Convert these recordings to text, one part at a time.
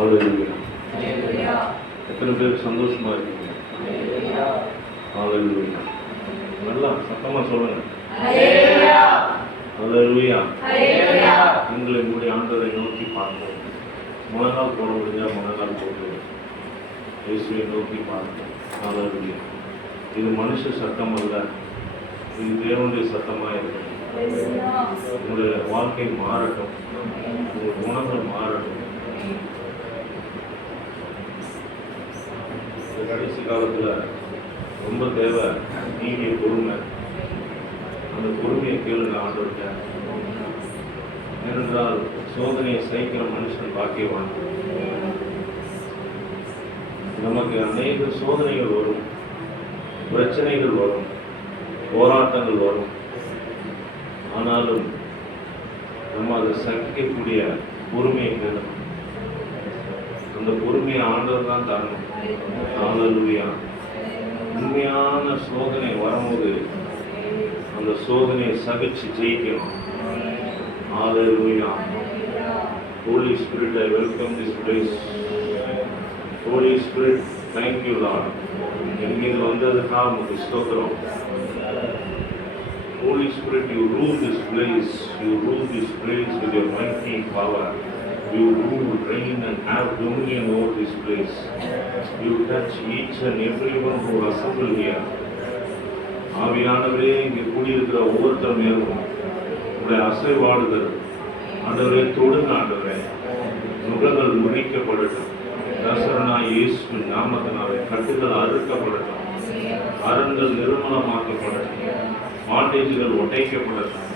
ஹல்லேலூயா. எத்தனை பேர் சந்தோஷமா இருக்கீங்க? ஹல்லேலூயா. நல்லா சத்தமா சொல்லுங்க. ஹல்லேலூயா. உங்களை மூடி ஆண்டவரை நோக்கி பார்ப்போம். முழங்கால் போட முடிஞ்சா முழங்கால் போட்டு இயேசுவை நோக்கி பார்ப்போம். ஹல்லேலூயா. இது மனுஷ சத்தம் அல்ல, இது தேவனுடைய சத்தமாக இருக்கட்டும். உங்களுடைய வாழ்க்கை மாறட்டும், உங்களுடைய குணங்கள் மாறட்டும். இந்த கடைசி காலத்தில் ரொம்ப தேவை நீதிய பொறுமை. அந்த பொறுமையை கேளுங்க ஆண்டவர்கிட்ட. ஏனென்றால் சோதனையை சகிக்கிற மனுஷன் பாக்கியவான். நமக்கு அநேக சோதனைகள் வரும், பிரச்சனைகள் வரும், போராட்டங்கள் வரும். ஆனாலும் நம்ம அதை சகிக்கக்கூடிய பொறுமையை கேட்கணும். அந்த பொறுமையை ஆண்டவர் தான் தரணும். ஹல்லேலூயா. உண்மையான சோதனை வரும்போது அந்த சோதனையை சகிச்சு ஜெயிக்கணும். ஹல்லேலூயா. Holy Spirit, I welcome this place. Holy Spirit, thank you Lord. எங்கே வந்ததுக்காக உங்களுக்கு ஸ்தோத்திரம். Holy Spirit, you rule this place. You rule this place with your mighty power. You rule, reign and have dominion over this place. You touch each and everyone who assemble here. ஆவியானவரே, இங்கே கூடியிருக்கிற ஒவ்வொருத்தர் மேலும் உங்களுடைய அசைவாடுதல் ஆண்டவரே தொடுங்க. ஆண்டவரே, நுகங்கள் முறிக்கப்படட்டும். நசரனாய் இயேசுவின் நாமத்தினாலே கட்டுகள் அறுக்கப்படட்டும். அரண்கள் நிர்மலமாக்கப்படட்டும். மாண்டேஜுகள் ஒட்டைக்கப்படட்டும்.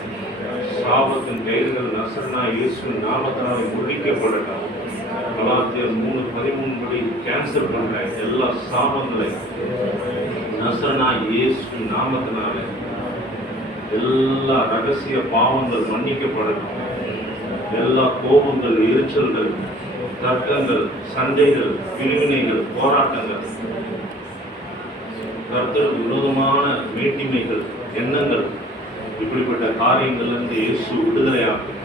சாபத்தின் கயிறுகள் நசரனாய் இயேசுவின் நாமத்தினாலே முறிக்கப்படட்டும். கலாத்தியர் 3:13 படி கேன்சல் பண்ற எல்லா சாபங்களை நசரனாய் இயேசுவின் நாமத்தினாலே எல்லா ரகசிய பாவங்கள் மன்னிக்கப்படட்டும். எல்லா கோபங்கள், எரிச்சல்கள், தர்க்கங்கள், சண்டைகள், பிரிவினைகள், போராட்டங்கள், கர்த்தருக்கு விரோதமான மேட்டிமைகள், எண்ணங்கள், இப்படிப்பட்ட காரியங்கள்லிருந்து இயேசு விடுதலையாகும்.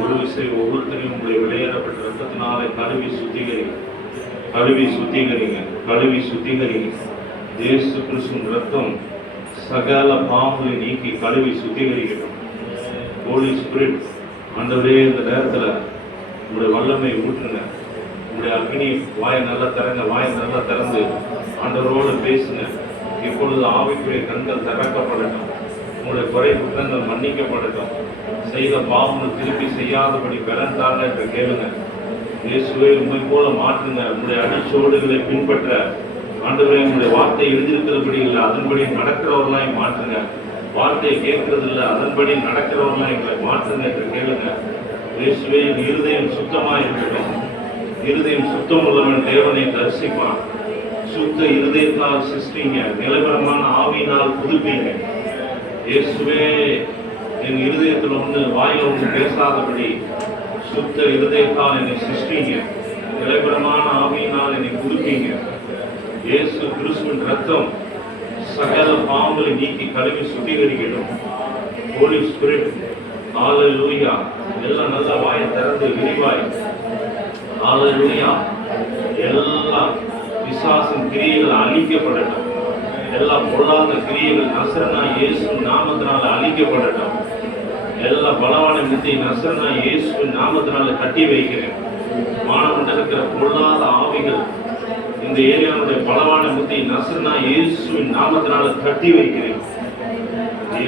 ஒரு விஷயம் ஒவ்வொருத்தரையும் உங்களை விளையாடப்பட்ட ரத்தத்தினாலே கழுவி சுத்திகரிங்க. கழுவி சுத்திகரிங்க. கழுவி சுத்திகரிங்க. இயேசு கிறிஸ்துவின் ரத்தம் சகல பாவங்களை நீக்கி கழுவி சுத்திகரிக்கட்டும். ஹோலி ஸ்பிரிட் ஆண்டவரே, இந்த நேரத்தில் உங்களுடைய வல்லமை ஊற்றுங்க. உங்களுடைய அக்னி வாயை நல்லா திறங்க. வாயை நல்லா திறந்து ஆண்டவரோடு பேசுங்க. இப்பொழுது ஆவிக்குரிய கண்கள் திறக்கப்படட்டும். உங்களுடைய குறை குற்றங்கள் மன்னிக்கப்படட்டும். செய்த பாவங்கள் திருப்பி செய்யாதபடி பலன் தாங்க என்று கேளுங்க. இயேசுவை உண்மை போல மாற்றுங்க. உங்களுடைய அடிச்சோடுகளை பின்பற்ற ஆண்டவரே, உங்களுடைய வார்த்தை எழுதியிருக்கிறபடி இல்லை, அதன்படி நடக்கிறவர்களாய் மாற்றுங்க. வார்த்தையை கேட்கறது இல்லை, அதன்படி நடக்கிறவர்களாய் எங்களை மாற்றுங்க என்று கேளுங்க. இயேசுவே, என் இருதயம் சுத்தமாக இருக்கட்டும். இருதயம் சுத்தம் உள்ளவன் தேவனை தரிசிப்பான். சுத்த இருதயத்தால் சிருஷ்டிங்க. நிலவரமான ஆவியினால் புதுப்பீங்க. இயேசுவே, என் இருதயத்தில் ஒன்று வாயில ஒன்று பேசாதபடி சுத்த இருதயத்தால் என்னை சிருஷ்டிங்க. நிலவரமான ஆவியினால் என்னை புதுப்பீங்க. இயேசு கிறிஸ்துவின் ரத்தம் சகல பாவங்களை நீக்கி கழுவி சுத்திகரிக்கட்டும். ஹோலி ஸ்பிரிட், ஹல்லேலூயா. எல்லாம் நல்ல வாயை திறந்து விரிவாய் ஹல்லேலூயா. எல்லா பிசாசின் கிரியைகள் அழிக்கப்படட்டும். எல்லா பொல்லாத கிரியைகள் நசரனாய் இயேசுவின் நாமத்தினால அழிக்கப்படட்டும். எல்லா பலவான வித்தை நசரனாய் இயேசுவின் நாமத்தினால கட்டி வைக்கிறேன். மாணவன் இருக்கிற பொல்லாத ஆவிகள் இந்த ஏரியாவுடைய பலவான புத்தி நசரனாய் இயேசுவின் நாமத்தினால கட்டி வைக்கிறேன்.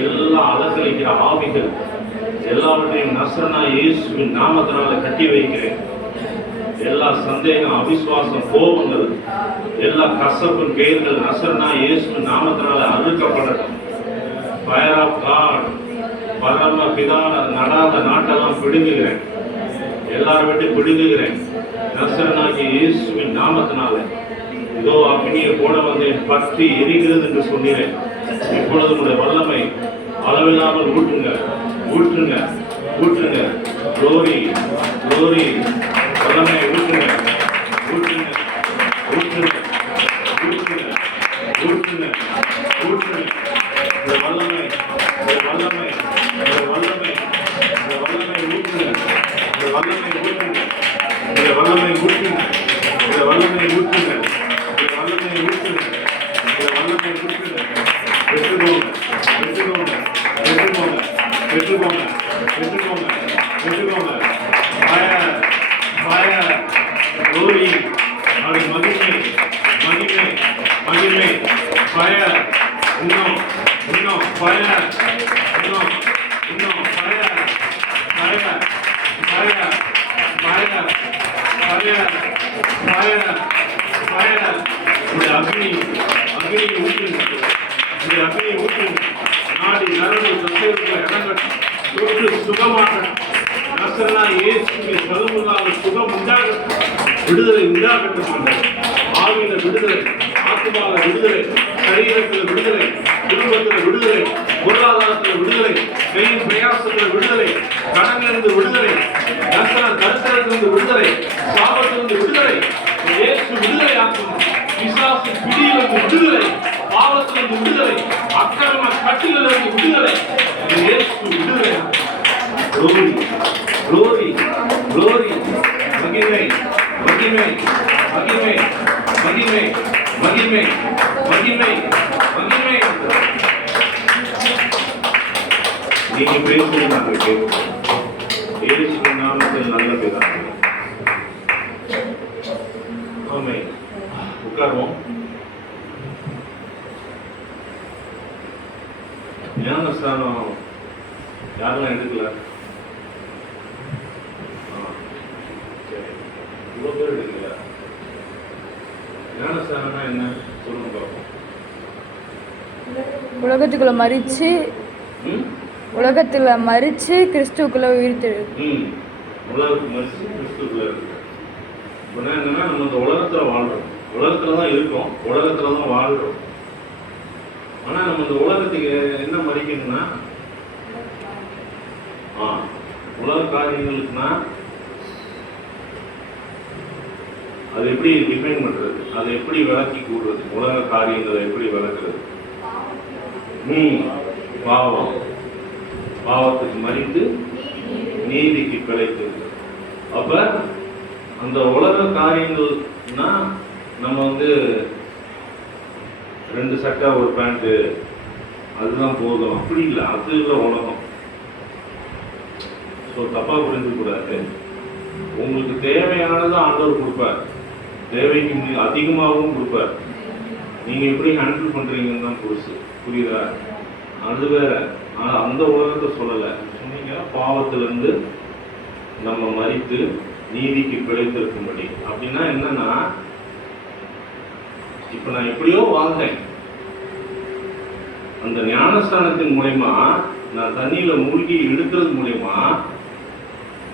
எல்லா அலங்கரிக்கிற ஆவிகள் எல்லாவற்றையும் நசரனாய் இயேசுவின் நாமத்தினால கட்டி வைக்கிறேன். எல்லா சந்தேகம், அவிசுவாசம், கோபங்கள், எல்லா கசப்பின் பெயர்கள் நசரனாய் இயேசுவின் நாமத்தினால அறுக்கப்படட்டும். ஃபயர் ஆஃப் காட் பரம பிதா நடாத நாட்டெல்லாம் பிடுங்குகிறேன். எல்லாரும் விட்டு பிடுங்குகிறேன். நசரனாகிய இயேசுவின் நாமத்தினால இதோ அக்னியை போட வந்தேன், பற்றி எரிகிறது என்று சொன்னேன். இப்பொழுது உங்களுடைய வல்லமை அளவில்லாமல் ஊற்றுங்க, ஊற்றுங்க, ஊற்றுங்க. குளோரி, குளோரி, வல்லமையை ஊற்றுங்க, ஊற்றுங்க, ஊற்றுங்க, ஊற்றுங்க, ஊற்றுங்க, ஊற்றுங்க. இந்த வல்லமை, இந்த வல்லமை, இந்த வல்லமை, இந்த வல்லமை ஊற்றுங்க, இந்த வல்லமை ஊற்றுங்க, இந்த வல்லமை ஊற்றுங்க. பெற்றுக்கோங்க, பெற்றுக்கோங்க, பெற்றுக்கோங்க, பெற்றுக்கோங்க, பெற்றுக்கோங்க, பெற்றுக்கோங்க. ஃபயர், ஃபயர், glory, அது மகிமை, மகிமை, மகிமை, ஃபயர், இன்னும், இன்னும், ஃபயர், இன்னும், இன்னும், fire, fire, fire, fire, fire, fire, fire. இந்த அக்னி, அக்னியை ஊற்றுங்க, இந்த அக்னியை ஊற்றுங்க. நாடி நரம்பு சத்தையுள்ள இடங்கள் தொட்டு சுகமாகட்டும். நசரனா இயேசுவின் பலமுதான சுகம் உண்டாகட்டும், விடுதலை உண்டாகட்டும். ஆவியில விடுதலை, ஆத்மால விடுதலை, சரீரத்தில் விடுதலை, குடும்பத்தில் விடுதலை, பொருளாதாரத்தில் விடுதலை, கையின் பிரயாசத்தில் விடுதலை, கடனிலிருந்து விடுதலை, நசரன் கருத்தலிருந்து விடுதலை, சாபத்திலிருந்து விடுதலை. இயேசு விடுதலை ஆக்கும். பிசாசு பிடியிலிருந்து விடுதலை, பாவத்திலிருந்து விடுதலை, அக்கிரம கட்டிலிருந்து விடுதலை. இயேசு விடுதலை. glory, glory, glory, மகிமை, மகிமை, மகிமை, மகிமை, மகிமை, மகிமை, மகிமை. நீங்க பேசுவது நாங்கள் கேட்போம். இயேசு நாமத்தில் நல்ல பிதாவே. ஆமென். உட்காருவோம். ஞானஸ்தானம் யாரெல்லாம் எடுக்கல? இவ்வளோ பேர் எடுக்கல. ஞானஸ்தானம்னா என்ன சொல்லுங்க பார்ப்போம். உலகத்துக்குள்ள மரிச்சு கிறிஸ்துக்குள்ள உயிர்த்தெழு. உலகத்துக்கு மரிச்சு கிறிஸ்துக்குள்ள இருக்கு. இப்போனா என்னன்னா, நம்ம இந்த உலகத்துல வாழ்றோம், உலகத்துல தான் இருக்கோம், உலகத்துல தான் வாழ்றோம். ஆனா நம்ம இந்த உலகத்துக்கு என்ன மதிக்கணும்னா, உலக காரியங்களுக்குன்னா அது எப்படி டிஃபைன் பண்றது, அதை எப்படி விளக்கி கூடுறது, உலக காரியங்களை எப்படி விளக்குறது? பாவம், பாவத்துக்கு மறித்து நீதிக்கு பிழைத்தது. அப்ப அந்த உலக காரியங்கள்னா நம்ம வந்து 2 சட்டை 1 பேண்ட்டு அதுதான் போதும், அப்படி இல்லை. அது இல்லை உலகம். ஸோ தப்பாக புரிஞ்சுக்கூடாது. உங்களுக்கு தேவையானதை ஆண்டவர் கொடுப்பார், தேவைக்கு அதிகமாகவும் கொடுப்பார். நீங்கள் எப்படி ஹேண்டில் பண்ணுறீங்கன்னு தான் புதுசு, புரியுதா? அது வேற. ஆனால் அந்த உலகத்தை சொல்லலை. சொன்னீங்கன்னா பாவத்திலிருந்து நம்ம மறித்து நீதிக்கு பிழைத்திருக்கும்படி. அப்படின்னா என்னன்னா, இப்ப நான் எப்படியோ வாழ்ந்தேன், அந்த ஞானஸ்தானத்தின் மூலமா நான் தண்ணியில மூழ்கி எடுக்கிறது மூலமா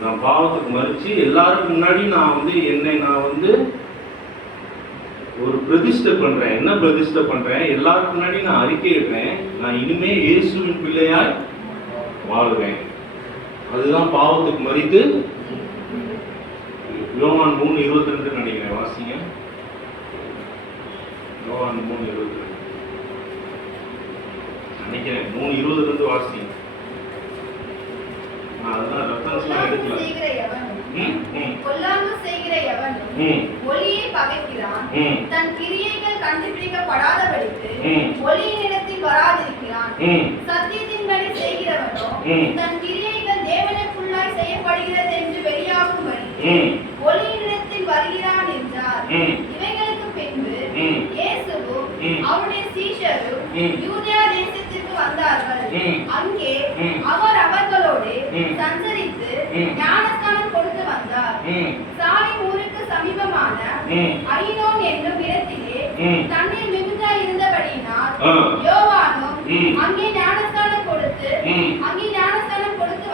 நான் பாவத்துக்கு மறிச்சு எல்லாருக்கும் முன்னாடி நான் வந்து என்னை ஒரு பிரதிஷ்டை பண்றேன். என்ன பிரதிஷ்டை பண்றேன்? எல்லாருக்கும் முன்னாடி நான் அறிக்கையிடுறேன், நான் இனிமே இயேசுவின் பிள்ளையாய் வாழ்வேன். அதுதான் பாவத்துக்கு மறித்து. யோவான் 3:22 நினைக்கிறேன், வாசிங்க. யோவான் 3:22 நினைக்கிறேன், 3:20 வாசிங்க. அதெல்லாம் ரெஃபரன்ஸ்லாம் எடுக்கல. கொல்லாமல் செய்கிற எவனும் ஒளியை பகைக்கிறான், தன் கிரியைகள் கண்டுபிடிக்கப்படாதபடிக்கு ஒளியினிடத்தில் வராதிருக்கிறான். சத்தியத்தின்படி செய்கிறவனோ தன் கிரியைகள் தேவனுக்குள்ளாய் செய்யப்படுகிறது என்று வெளியாகும்படி ஒளியினிடத்தில் வருகிறான் என்றார். இவைகளுக்கு பின்பு இயேசுவும் அவருடைய சீஷரும் யூதேயா தேசத்திற்கு வந்தார்கள். அங்கே அவர் அவர்களோடு சஞ்சரித்து ஞானஸ்நானம் கொடுத்து வந்தார். சாலிம் ஊருக்கு சமீபமான ஐனோன் என்னும் இடத்திலே தண்ணீர் மிகுதியாய் இருந்தபடியினால் யோவானும் அங்கே ஞானஸ்நானம் கொடுத்து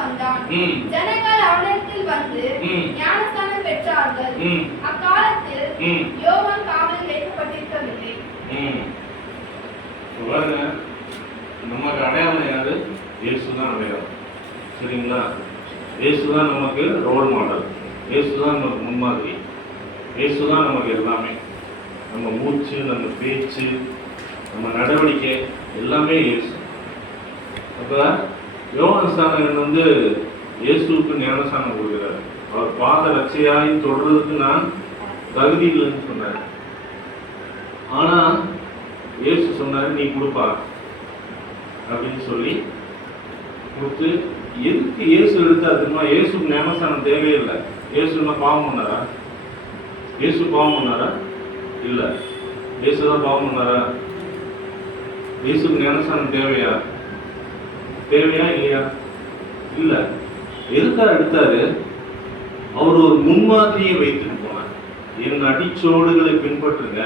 வந்தான். ஜனங்கள் அவனிடத்தில் வந்து ஞானஸ்நானம் பெற்றார்கள். அக்காலத்தில் யோவான் காவலில் வைக்கப்பட்டிருக்கவில்லை. நமக்கு அடையாளம் யாரு? இயேசுதான் அடையாளம். சரிங்களா? இயேசுதான் நமக்கு ரோல் மாடல், இயேசுதான் நமக்கு முன்மாதிரி, இயேசுதான் நமக்கு எல்லாமே. நம்ம மூச்சு, நம்ம பேச்சு, நம்ம நடவடிக்கை எல்லாமே இயேசு. அப்ப யோவான் ஸ்நானகன் வந்து இயேசுவுக்கு ஞானஸ்நானம் கொடுக்கிறார். அவர் பாத ரட்சையாய் தொடர்றதுக்கு நான் தகுதி இல்லைன்னு சொன்னார். ஆனா இயேசு சொன்னாரு, நீ கொடுப்பா, அப்படின்னு சொல்லி கொடுத்து, எதுக்கு இயேசு எடுத்தார் தெரியுமா? இயேசு ஞானஸ்தானம் தேவையில்லை. இயேசுன்னா பாவம் பண்ணாரா? இயேசு பாவம் பண்ணாரா? இல்லை. இயேசு தான் பாவம் பண்ணாரா? இயேசுக்கு ஞானஸ்தானம் தேவையா? தேவையா இல்லையா? இல்லை. எதுக்காக எடுத்தாரு? அவர் ஒரு முன்மாதிரியை வைத்துட்டு போனார். என் அடிச்சோடுகளை பின்பற்றுங்க,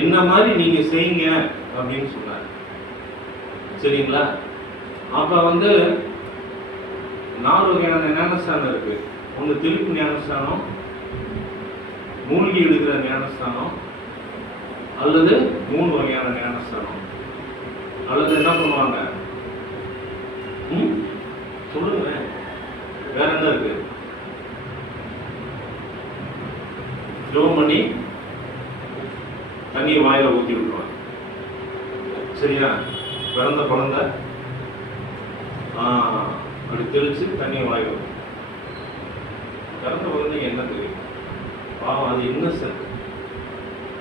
என்ன மாதிரி நீங்க செய்யுங்க அப்படின்னு சொன்னார். சரிங்களா? அப்ப 4 வகையான ஞானஸ்தானம் இருக்கு. ஒன்று திருப்பு ஞானஸ்தானம், மூழ்கி எடுக்கிற ஞானஸ்தானம், அல்லது 3 வகையான ஞானஸ்தானம். அல்லது என்ன பண்ணுவாங்க? சொல்லுங்க, வேற என்ன இருக்கு? ஜோம் பண்ணி தண்ணியை வாயில ஊற்றி விட்டுருவாங்க. சரியா? பிறந்த குழந்தை அப்படி தெளிச்சு தண்ணியை வாயில ஊற்றும். பிறந்த குழந்தைங்க என்ன தெரியும்? பாவம், அது இன்னசென்ட்.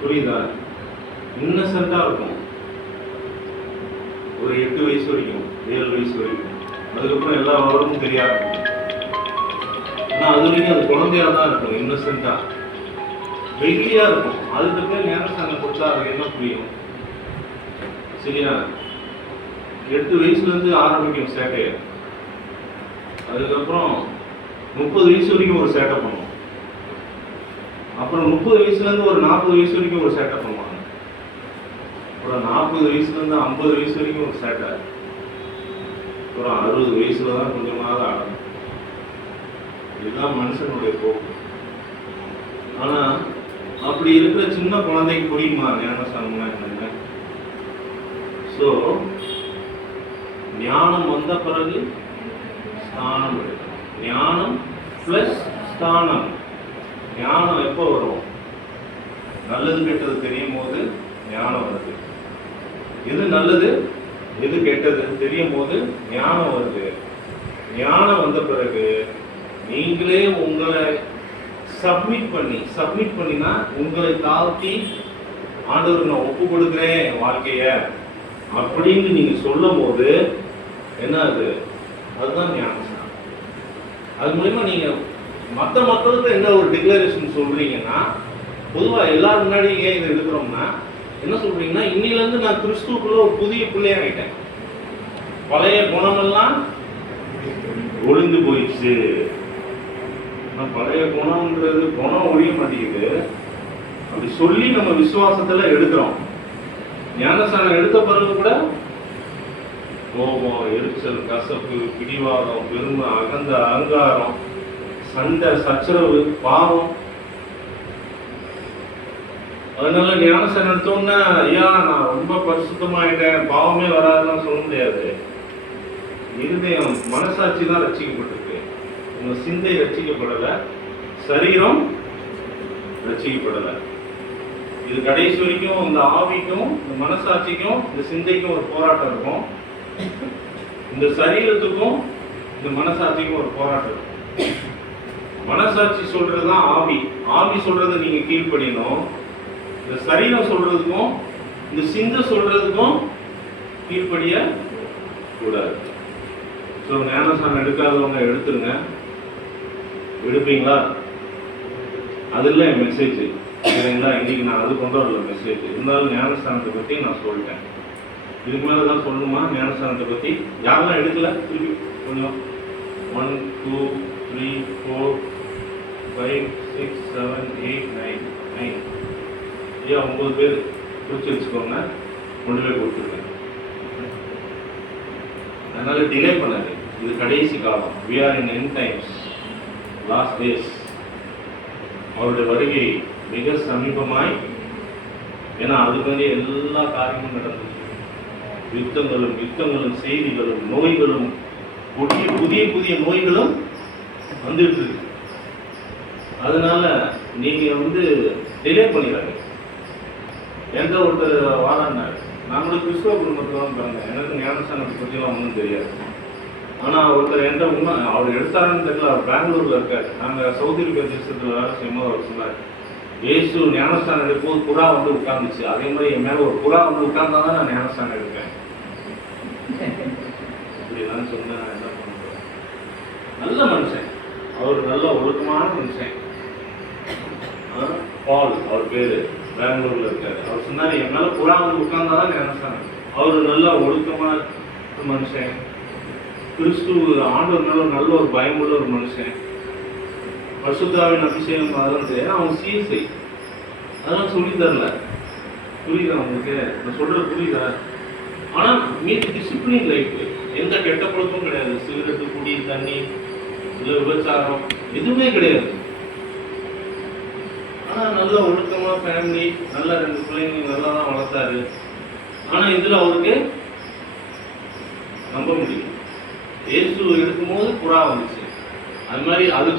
புரியுதா? இன்னசென்டா இருக்கும். ஒரு 8 வயசு வரைக்கும், 7 வயசு வரைக்கும். அதுக்கப்புறம் எல்லா விவரமும் தெரியாது. ஆனா அது வரைக்கும் அது குழந்தையா தான் இருக்கும், இன்னசென்டா, வெயிலியா இருக்கும். அதுக்கு பேர் ஞானஸ்தானம் கொடுத்தா அதுக்கு என்ன புரியும்? சரியா? 8 வயசுல இருந்து ஆரம்பிக்கும் சேட்டையை. அதுக்கப்புறம் 30 வயசு வரைக்கும் ஒரு சேட்டை பண்ணுவோம். அப்புறம் 30 வயசுல இருந்து ஒரு 40 வயசு வரைக்கும் ஒரு சேட்டை பண்ணுவாங்க. அப்புறம் 40 வயசுல இருந்து 50 வயசு வரைக்கும் ஒரு சேட்டை. அப்புறம் 60 வயசுல தான் கொஞ்சமாக ஆடும். இதுதான் மனுஷனுடைய போக்கு. ஆனா அப்படி இருக்கிற சின்ன குழந்தைக்கு புரியுமா ஞானஸ்தானம்னா என்னங்க? ஸோ ஞானம் வந்த பிறகு ஸ்தானம் எடுக்கணும். ஞானம் பிளஸ் ஸ்தானம். ஞானம் எப்போ வரும்? நல்லது கெட்டது தெரியும் போது ஞானம் வருது. எது நல்லது எது கெட்டது தெரியும் போது ஞானம் வருது. ஞானம் வந்த பிறகு நீங்களே உங்களை சப்மிட் பண்ணினா உங்களை தாழ்த்தி, ஆண்டவர் நான் ஒப்பு கொடுக்குறேன் வாழ்க்கைய அப்படின்னு நீங்க சொல்லும் போது என்ன அது? அதுதான் ஞானம். அது மூலமா நீங்க மற்ற மக்களுக்கு என்ன ஒரு டிக்ளரேஷன் சொல்றீங்கன்னா, பொதுவா எல்லாரும் முன்னாடி ஏன் இதை எடுக்கிறோம்னா என்ன சொல்றீங்கன்னா, இன்னில இருந்து நான் கிறிஸ்துக்குள்ள ஒரு புதிய பிள்ளையா ஆயிட்டேன், பழைய குணமெல்லாம் ஒளிந்து போயிடுச்சு. பழைய குணம்ன்றது குணம் ஒழிய மாட்டேங்குது. அப்படி சொல்லி நம்ம விசுவாசத்துல எடுக்கிறோம். ஞானஸ்தானம் எடுத்த பிறகு கூட கோபம், எரிச்சல், கசப்பு, பிடிவாதம், பெருமை, அகந்த, அகங்காரம், சண்டை, சச்சரவு, பாவம். அதனால ஞானஸ்தானம் எடுத்தோம்னா ஐயா நான் ரொம்ப பரிசுத்தமாயிட்டேன், பாவமே வராதுன்னு சொல்ல முடியாது. இருதயம், மனசாட்சி தான் ரட்சிக்கப்பட்டிருக்கு. உங்க சிந்தை ரட்சிக்கப்படலை, சரீரம் ரட்சிக்கப்படலை. இது கடைசி வரைக்கும் இந்த ஆவிக்கும் இந்த மனசாட்சிக்கும் இந்த சிந்தைக்கும் ஒரு போராட்டம் இருக்கும். இந்த சரீரத்துக்கும் இந்த மனசாட்சிக்கும் ஒரு போராட்டம் இருக்கும். மனசாட்சி சொல்றதுதான் ஆவி. ஆவி சொல்றதை நீங்க கீழ்ப்படியணும். இந்த சரீரம் சொல்றதுக்கும் இந்த சிந்தை சொல்றதுக்கும் கீழ்ப்படிய கூடாது. ஸோ ஞானஸ்தானம் எடுக்காதவங்க எடுத்துருங்க. எடுப்பீங்களா? அது இல்லை என் மெசேஜ். சரிங்களா? இன்னைக்கு நான் அது கொண்டு வரல மெசேஜ். இருந்தாலும் ஞானஸ்தானத்தை பற்றி நான் சொல்லிட்டேன். இதுக்கு மேலே தான் சொல்லணுமா ஞானஸ்தானத்தை பற்றி? யாரெல்லாம் எடுக்கல திருப்பி கொஞ்சம் 1 2 3 4 5 6 7 8 9 ஏன் 9 பேர் குறிச்சு வச்சுக்கோங்க. கொண்டு போய் கொடுத்துருங்க. அதனால டிலே பண்ணாது. இது கடைசி காலம். We are in end times, last days. அவருடைய வருகை மிக சமீபமாய். ஏன்னா அதுக்கு வேண்டிய எல்லா காரியமும் நடந்தது. யுத்தங்களும் செய்திகளும் நோய்களும் புதிய புதிய நோய்களும் வந்துட்டு இருக்கு. அதனால நீங்க டிலே பண்ணிடுறாங்க. எந்த ஒருத்தர் வாரான்னாரு, நம்மளுடைய கிறிஸ்துவ குடும்பத்தில் தான் பிறந்தேன், எனக்கு ஞானஸ்தானத்தை பற்றிலாம் ஒன்றும் தெரியாது. ஆனால் ஒருத்தர் எந்த உண்மை அவர் எடுத்தாருன்னு தெரியல. அவர் பெங்களூரில் இருக்கார். நாங்கள் சவுதி அரேபியா தேசத்தில் வேலை செய்யும்போது அவர் சொன்னார், இயேசு ஞானஸ்தானம் எடுக்கும்போது புறா வந்து உட்கார்ந்துச்சு. அதே மாதிரி என் மேல ஒரு புறா வந்து உட்கார்ந்தா தான் நான் ஞானஸ்தானம் எடுப்பேன். இப்படிலாம் சொன்னா என்ன பண்ணுறேன்? நல்ல மனுஷன், அவர் நல்ல ஒழுக்கமான மனுஷன். பால் அவர் பேரு, பெங்களூர்ல இருக்காரு. அவர் சொன்னாரு என் மேல புறா வந்து உட்கார்ந்தா தான் ஞானஸ்தானம். அவர் நல்ல ஒழுக்கமான மனுஷன். கிறிஸ்து ஆண்டவர் மேல நல்ல ஒரு பயமுள்ள ஒரு மனுஷன். பரிசுத்தாவின் அபிஷேகம் அதெல்லாம் ஏன்னா அவன் சிஎஸ்ஐ அதெல்லாம் சொல்லி தரல. புரியுதா உங்களுக்கு? நான் சொல்றது புரியுதா? ஆனா மீதி டிசிப்ளின் லைஃப், எந்த கெட்ட பழக்கமும் கிடையாது. சிகரெட்டு, குடி, தண்ணி, இல்லை விபச்சாரம் எதுவுமே கிடையாது. ஆனா நல்ல ஒழுக்கமா ஃபேமிலி, நல்ல 2 பிள்ளைங்க நல்லா தான் வளர்த்தாரு. ஆனா இதுல அவருக்கு நம்ப முடியும். இயேசு எடுக்கும்போது புறா வந்துச்சு. அது மாதிரி அது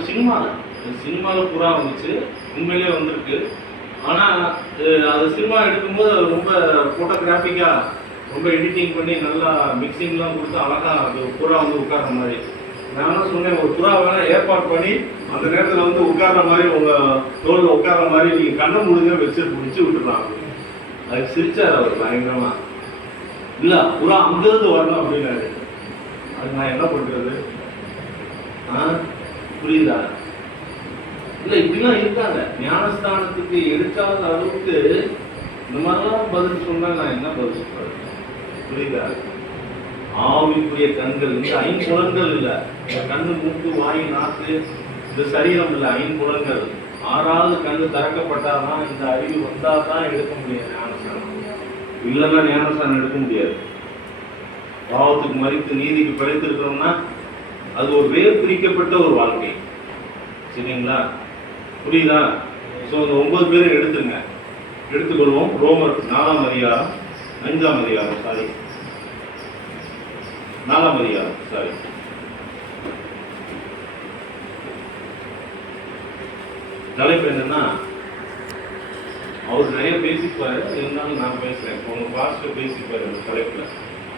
சினிமாவில் புறா வந்துச்சு, உண்மையிலே வந்திருக்கு. ஆனால் அது சினிமா எடுக்கும்போது அது ரொம்ப ஃபோட்டோகிராஃபிக்காக ரொம்ப எடிட்டிங் பண்ணி நல்லா மிக்சிங்லாம் கொடுத்து அழகாக அது புறா வந்து உட்கார்ற மாதிரி. நான் சொன்னேன் ஒரு புறா வேணால் ஏற்பாடு பண்ணி அந்த நேரத்தில் வந்து உட்கார்ற மாதிரி உங்கள் தோளில் உட்கார்ற மாதிரி நீங்கள் கண்ணை முடிஞ்ச வச்சு பிடிச்சி விட்டுருலாம். அதுக்கு சிரிச்சார் அவர் பயங்கரமாக. இல்லை புறா அங்கேருந்து வரணும் அப்படின்னாரு. அது நான் என்ன பண்ணுறது? புரியுதா? இல்லை இப்படிலாம் இருக்காங்க. ஞானஸ்தானத்துக்கு எடுக்காத அளவுக்கு இந்த மாதிரிலாம் பதில் சொன்னா நான் என்ன பதில் சொல்றேன்? புரியுதா? ஆவிக்குரிய கண்கள், இந்த 5 புலன்கள் இல்லை. இந்த கண்ணு, மூக்கு, வாய், நாக்கு, இந்த சரீரம் இல்லை, 5 புலன்கள். 6வது கண்ணு திறக்கப்பட்டாதான் இந்த அறிவு வந்தாதான் எடுக்க முடியாது ஞானஸ்தானம். இல்லைன்னா ஞானஸ்தானம் எடுக்க முடியாது. பாவத்துக்கு மறித்து நீதிக்கு பிழைத்திருக்கிறோம்னா அது ஒரு வேறு பிரிக்கப்பட்ட ஒரு வாழ்க்கை. சரிங்களா? புரியுதா? ஸோ அந்த 9 பேரை எடுத்துக்கொள்வோம். ரோமர் 4ஆம் அதிகாரம் 5ஆம் அதிகாரம் சாரி 4ஆம் அதிகாரம் சாரி தலைப்பு என்னன்னா, அவர் நிறைய பேசிப்பாரு, இருந்தாலும் நான் பேசுறேன். உங்க பாஸ்டர் பேசிப்பாரு, இந்த தலைப்புல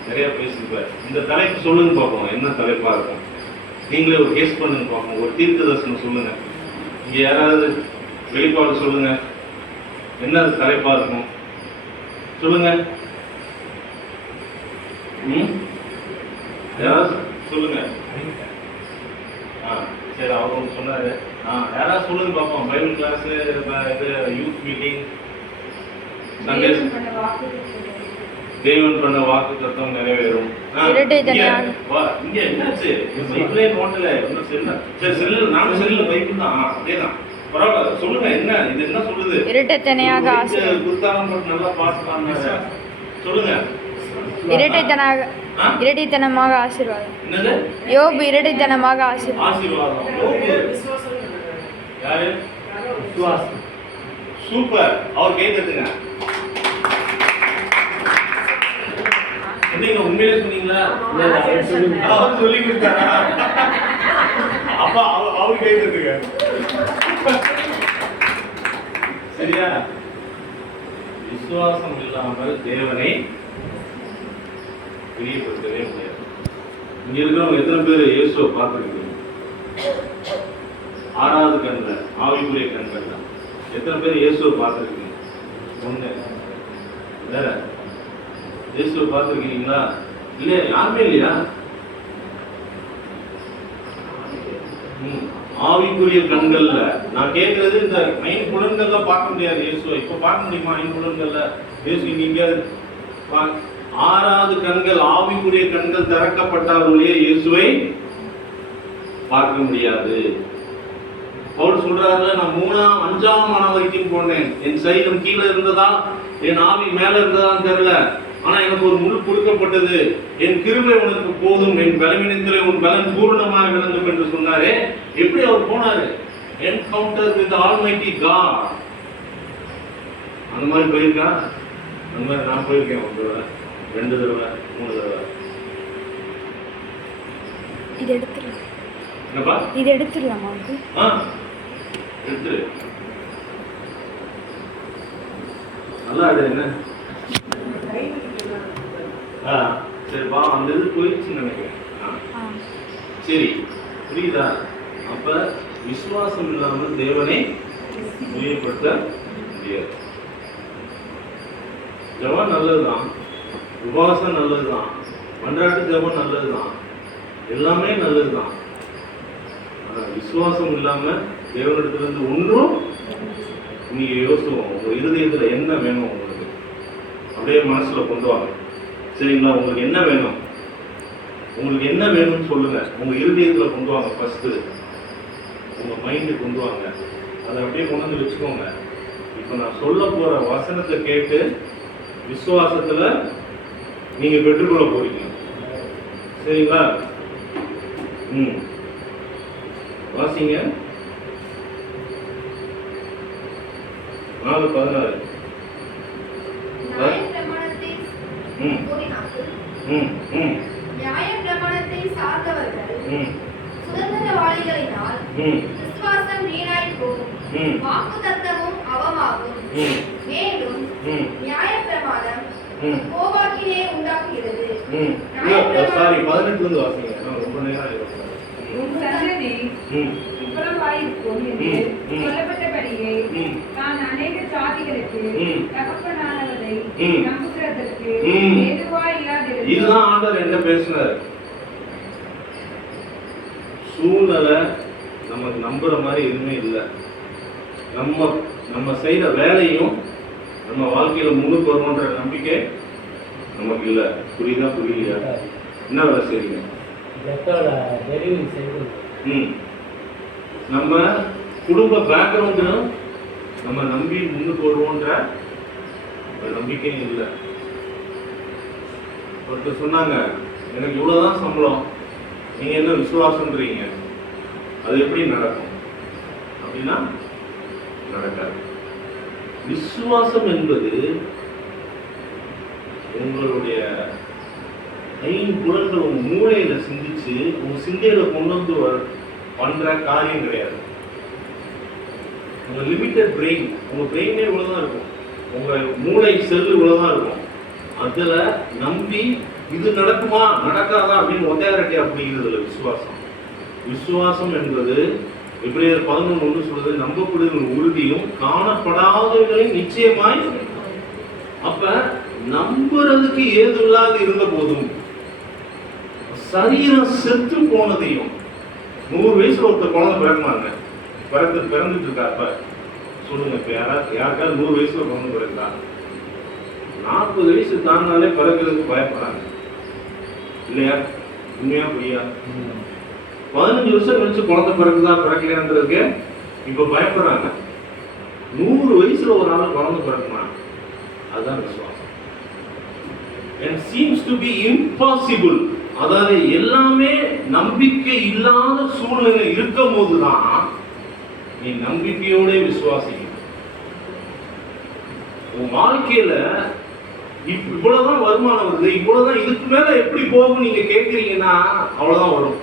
நிறைய பேசிப்பாரு. இந்த தலைப்பு சொல்லுங்க பார்ப்போம், என்ன தலைப்பா இருக்கும். நீங்களே ஒரு கெஸ் பண்ணுங்க பார்ப்போம். ஒரு தீர்க்க தரிசனம் சொல்லுங்க. இங்க யாராவது வெளிப்பாடு சொல்லுங்க, என்ன தலைப்பா இருக்கும் சொல்லுங்க. யாராவது சொல்லுங்க. சரி, அவங்க சொன்னாரு. யாராவது சொல்லுங்க பார்ப்போம். பைபிள் கிளாஸ், இது யூத் மீட்டிங், சண்டே தேவன் பண்ண வாக்கு தத்துவம் நிறைவேறும். இங்க என்னாச்சு? பைபிளே நோட்டல செல்ல, நானும் செல்ல பைபிள் தான். அதேதான், பரவாயில்ல. சொல்லுங்க, என்ன இது, என்ன சொல்லுது? இரட்டைத்தனையாக குருத்தாரம் போட்டு நல்லா பாட்டுக்காங்க. சொல்லுங்க. இரட்டைத்தனமாக ஆசீர்வாதம். என்னது? யோபு இரட்டைத்தனமாக ஆசீர்வாதம். யாரு? சூப்பர். அவர் கை தட்டுங்க. நீங்க உண்மையிலே சொன்னீங்களா? அவர் சொல்லி கொடுத்தாரா? அப்பா அவர் கை தட்டுங்க. சரியா? விசுவாசம் இல்லாமல் தேவனை பிரியப்படுத்தவே முடியாது. இங்க இருக்கிறவங்க எத்தனை பேர் இயேசுவை பார்த்துருக்கீங்க? 6வது கண்ல, ஆவிக்குரிய கண்கள்ல எத்தனை பேர் இயேசுவை பார்த்துருக்கீங்க? ஒண்ணு. வேற இயேசுவை பார்த்துருக்கீங்களா? இல்லையா? யாருமே இல்லையா? ஆவிக்குரிய கண்கள்ல நான் கேட்கறது, இந்த 5 புலன்கள்ல பார்க்க முடியாது இயேசுவை. இப்ப பார்க்க முடியுமா 5 புலன்கள்ல இயேசு? நீங்க 6வது கண்கள், ஆவிக்குரிய கண்கள் திறக்கப்பட்டாலே இயேசுவை பார்க்க முடியாது. பவுல் சொல்றாருல, நான் 3ஆம் 5ஆம் மனம் வரைக்கும் போனேன். என் சரீரம் கீழே இருந்ததா, என் ஆவி மேல இருந்ததான்னு தெரியல. ஆனா எனக்கு ஒரு முள் கொடுக்கப்பட்டது. என் கிருபை உனக்கு போதும், என் பலவீனத்திலே உன் பலன் பூர்ணமாக விளங்கும் என்று சொன்னாரே. எப்படி அவர் போனாரு? Encounter with almighty God. அந்த மாதிரி போயிருக்கா? அந்த மாதிரி நான் போயிருக்கேன். 1 தடவை, 2 தடவை, 3 தடவை. இது எடுத்துடலாம். என்னப்பா? இது எடுத்துடலாமா? எடுத்துரு. நல்லா இது என்ன? சரிப்பா, அந்த இது போயிடுச்சுன்னு நினைக்கிறேன். சரி, புரியுதா? அப்ப விசுவாசம் இல்லாமல் தேவனை மிகைப்படுத்த முடியாது. ஜெபம் நல்லதுதான், உபவாசம் நல்லதுதான், மன்றாட்டு ஜெபம் நல்லதுதான், எல்லாமே நல்லதுதான். ஆனால் விசுவாசம் இல்லாம தேவனிடத்திலிருந்து ஒன்றும் நீங்க யோசிச்சுவோம். உங்க இருதயத்துல என்ன வேணும் உங்களுக்கு அப்படியே மனசுல கொண்டு வாங்க. சரிங்களா? உங்களுக்கு என்ன வேணும், உங்களுக்கு என்ன வேணும்னு சொல்லுங்க. உங்க இருதயத்துல கொண்டு வாங்க. ஃபர்ஸ்ட் உங்க மைண்டு கொண்டு வாங்க. அதை அப்படியே கொண்டு வந்து வச்சுக்கோங்க. இப்போ நான் சொல்ல போற வசனத்தை கேட்டு விசுவாசத்துல நீங்க பெற்றுக்கொள்ள போறீங்க. சரிங்களா? வாசிங்க. 4:16. நியாயப்பிரமாணத்தை சார்ந்தவர்கள் சுதந்திரவாளிகளினால் விசுவாசம் வீணாய் போகும், வாக்குத்தத்தமும் அவமாகும். மேலும் நியாயப்பிரமாணம் கோபாக்கினை உண்டாக்குகிறது. சாரி, 18 இருந்து வாசிங்க. ரொம்ப நேரம் புறம்பாயிருக்கும் என்று சொல்லப்பட்டபடியே நான் அநேக சாதிகளுக்கு தகப்பனானவரை நம்புகிறதற்கு ஏதுவாயில்லாதிருந்தேன். இதுதான் ஆண்டவர் என்ன பேசினார். சூழ்நிலை நமக்கு நம்புற மாதிரி எதுவுமே இல்லை. நம்ம செய்யற வேலையும் நம்ம வாழ்க்கையில முன்னுக்கு வருவோன்ற நம்பிக்கை நமக்கு இல்லை. புரியுதா புரியலையா? என்ன வேலை செய்றீங்க? நம்ம குடும்ப பேக்ரவுண்டும் நம்ம நம்பி முன்னுக்கு வருவோன்ற நம்பிக்கையும் இல்லை. ஒருத்தர் சொன்னாங்க, எனக்கு இவ்வளவுதான் சம்பளம், நீங்க என்ன விசுவாசம்ன்றீங்க, அது எப்படி நடக்கும் அப்படின்னா நடக்காது. விசுவாசம் என்பது உங்களுடைய ஐம்புலன்கள் உங்க மூளையில சிந்திச்சு உங்க சிந்தையில கொண்டு வந்து பண்ற காரியம் கிடையாது. உங்க லிமிட்டட் பிரெயின், உங்க பிரெயினே இவ்வளவுதான் இருக்கும், உங்க மூளை செல் இவ்வளவுதான் இருக்கும். அதுல நம்பி இது நடக்குமா நடக்காதா அப்படின்னு ஒத்தையாரட்டி அப்படிங்கிறதுல விசுவாசம். விசுவாசம் என்பது எபிரேயர் 11:1 சொல்றது, நம்பப்படுகிற உறுதியும் காணப்படாதவர்களின் நிச்சயமாய். அப்ப நம்புறதுக்கு ஏதுவில்லாத இருந்த போதும் சரீரம் செத்து போனதையும் 100 வயசுல ஒருத்தர் குழந்தை பிறக்குமாங்க, பிறந்துட்டு இருக்கா. அப்ப சொல்லுங்க, இப்ப யாருக்காவது 100 வயசுல குழந்தை பிறந்தா 40 வயசு தாண்டினாலே பிறக்கிறதுக்கு பயப்படுறாங்க இல்லையா? உண்மையா பொய்யா? 15 வருஷம் கழிச்சு குழந்தை பிறகுதா பிறக்கலையான்றதுக்கு இப்ப பயப்படுறாங்க. 100 வயசுல ஒரு ஆள் குழந்தை பிறக்குமா? அதுதான் விசுவாசம். And seems to be impossible. அதாவது எல்லாமே நம்பிக்கை இல்லாத சூழ்நிலை இருக்கும் போதுதான் நீ நம்பிக்கையோட விசுவாசிக்கணும். உன் வாழ்க்கையில இவ்வளவுதான் வருமானம் வருது, இவ்வளவுதான், இதுக்கு மேல எப்படி போகும் நீங்க கேட்கறீங்கன்னா அவ்வளவுதான் வரும்,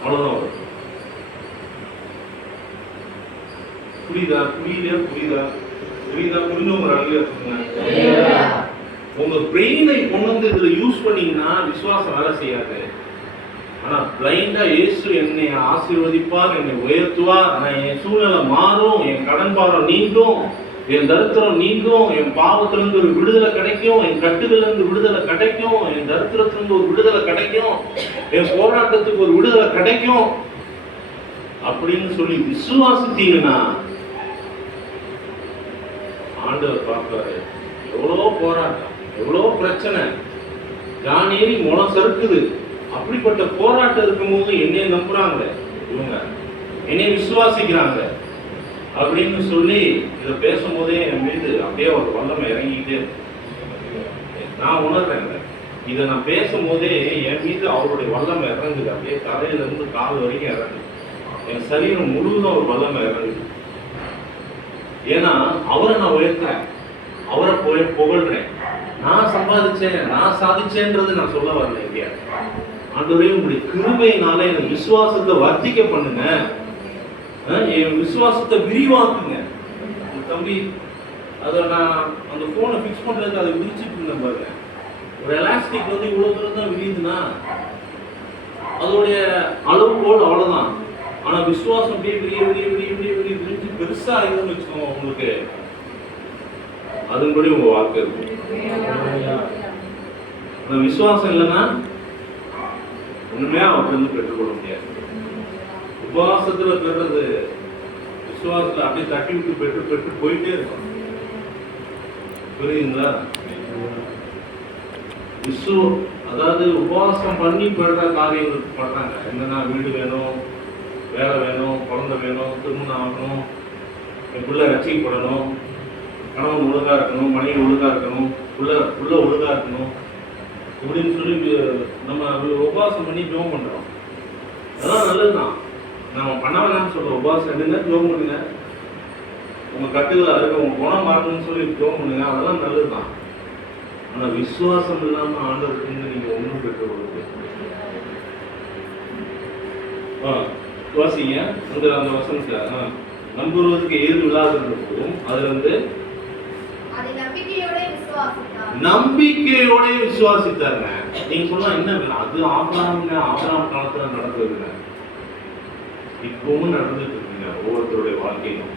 அவ்வளவுதான் வரும். புரியுதா புரியலையா? புரியுதா புரியுதா? புரிஞ்சவங்க அழகியா சொல்லுங்க. உங்க பிரெயினை கொண்டு வந்து இதுல யூஸ் பண்ணீங்கன்னா விசுவாசம் வேலை செய்யாது. ஆனா பிளைண்டா இயேசு என்னை ஆசீர்வதிப்பார், என்னை உயர்த்துவார், நான் என் சூழ்நிலை மாறும், என் கடன் பாரம் நீங்கும், என் தரித்திரம் நீங்கும், என் பாவத்திலிருந்து ஒரு விடுதலை கிடைக்கும், என் கட்டுதல இருந்து விடுதலை கிடைக்கும், என் தரித்திரத்திலிருந்து ஒரு விடுதலை கிடைக்கும், என் போராட்டத்துக்கு ஒரு விடுதலை கிடைக்கும் அப்படின்னு சொல்லி விசுவாசித்தீங்கன்னா ஆண்டவர் பார்ப்பாரு. எவ்வளோ போராட்டம், எவ்வளோ பிரச்சனை, ஜானேரி முளம் சறுக்குது, அப்படிப்பட்ட போராட்டம் இருக்கும்போது என்னைய நம்புறாங்க, இவங்க என்னைய விசுவாசிக்கிறாங்க அப்படின்னு சொல்லி இதை பேசும்போதே என் மீது அப்படியே ஒரு வல்லமை இறங்கிக்கிட்டே நான் உணர்றேன். இதை நான் பேசும்போதே என் மீது அவருடைய வல்லமை இறங்குது. அப்படியே தலையில இருந்து கால் வரைக்கும் இறங்குது. என் சரீரம் முழுவதும் ஒரு வல்லமை இறங்குது. ஏன்னா அவரை நான் உயர்த்துறேன், அவரை புகழ்றேன். நான் சம்பாதிச்சேன், நான் சாதிச்சேன்றது நான் சொல்ல வரல. இல்லையா? ஆண்டவரே உங்களுடைய கிருபையினால எனக்கு விசுவாசத்தை வர்த்திக்க பண்ணுங்க, என் விசுவாசத்தை விரிவாக்குங்க. தம்பி அதை நான் அந்த போனை பிக்ஸ் பண்றதுக்கு அதை விரிச்சுட்டு இருந்தேன் பாருங்க. ஒரு எலாஸ்டிக் வந்து இவ்வளவு தூரம் தான் விரியுதுன்னா அதோடைய அளவுகோல் அவ்வளவுதான். ஆனா விசுவாசம் அப்படியே பெரிய பெரிய பெரிய பெரிய பெரிய விரிஞ்சு பெருசா ஆகுதுன்னு வச்சுக்கோங்க, உங்களுக்கு அதன்படி உங்க வாழ்க்கை இருக்கும். ஆனா விசுவாசம் இல்லைன்னா ஒண்ணுமே அவர்கிட்ட இருந்து பெற்றுக்கொள்ள முடியாது. உபவாசத்துல பெறுறது விசுவாசத்துல அப்படியே தட்டி விட்டு பெற்று பெற்று போயிட்டே இருக்கும். புரியுதுங்களா? அதாவது உபவாசம் பண்ணி பெற காரியங்கள் பண்றாங்க. என்னன்னா வீடு வேணும், வேலை வேணும், குழந்தை வேணும், திருமணம் ஆகணும், என் பிள்ளை ரசிக்கப்படணும், கணவன் ஒழுங்கா இருக்கணும், மனைவி ஒழுங்கா இருக்கணும், புள்ள ஒழுங்கா இருக்கணும் இப்படின்னு சொல்லி நம்ம உபவாசம் பண்ணி ஜெபம் பண்றோம். அதெல்லாம் நல்லதுதான். நம்ம பண்ண வேணாம்னு சொல்றோம். உபவாசம் எடுங்க, ஜெபம் பண்ணுங்க, உங்க கட்டுகளை அறுக்க உங்க குணம் மாறணும்னு சொல்லி ஜெபம் பண்ணுங்க, அதெல்லாம் நல்லதுதான். ஆனா விசுவாசம் இல்லாம ஆண்டவருக்கு நீங்க ஒண்ணும் பெற்றுக்கொள்ள வாசிங்க. அந்த வசனத்துல நம்புவதற்கு ஏது இல்லாத போதும் அதுல வந்து நம்பிக்கையோட விசுவாசித்தாருங்க. நீங்க சொன்னா என்ன அது ஆபிரகாம் காலத்துல நடந்ததுங்க, இப்பவும் நடந்துட்டு இருக்குங்க. ஒவ்வொருத்தருடைய வாழ்க்கையும்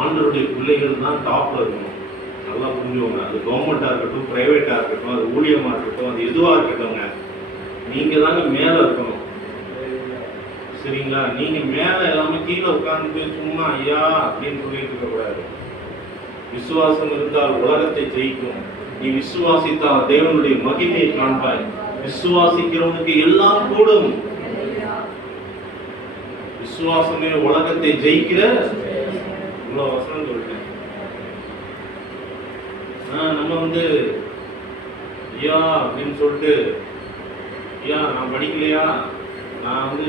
ஆண்டவருடைய பிள்ளைகள் தான் டாப்ல இருக்கணும். நல்லா புரிஞ்சுவோங்க. அது கவர்மெண்டா இருக்கட்டும், பிரைவேட்டா இருக்கட்டும், அது ஊழியமா இருக்கட்டும், அது எதுவா இருக்கட்டும்ங்க, நீங்க தாங்க மேல இருக்கணும். சரிங்களா? நீங்க மேல எல்லாமே கீழே உட்கார்ந்து சும்மா ஐயா அப்படின்னு சொல்லிட்டு இருக்க கூடாது. விசுவாசம் இருந்தால் உலகத்தை ஜெயிக்கும். நீ விசுவாசித்தால் தேவனுடைய மகிமையை காண்பாய். விசுவாசிக்கிறவனுக்கு எல்லாம் கூடும். விசுவாசமே உலகத்தை ஜெயிக்கிற இவ்வளவு வசனம் சொல்லிட்டேன். நம்ம வந்து ஐயா அப்படின்னு சொல்லிட்டு ஐயா நான் படிக்கலையா, நான் வந்து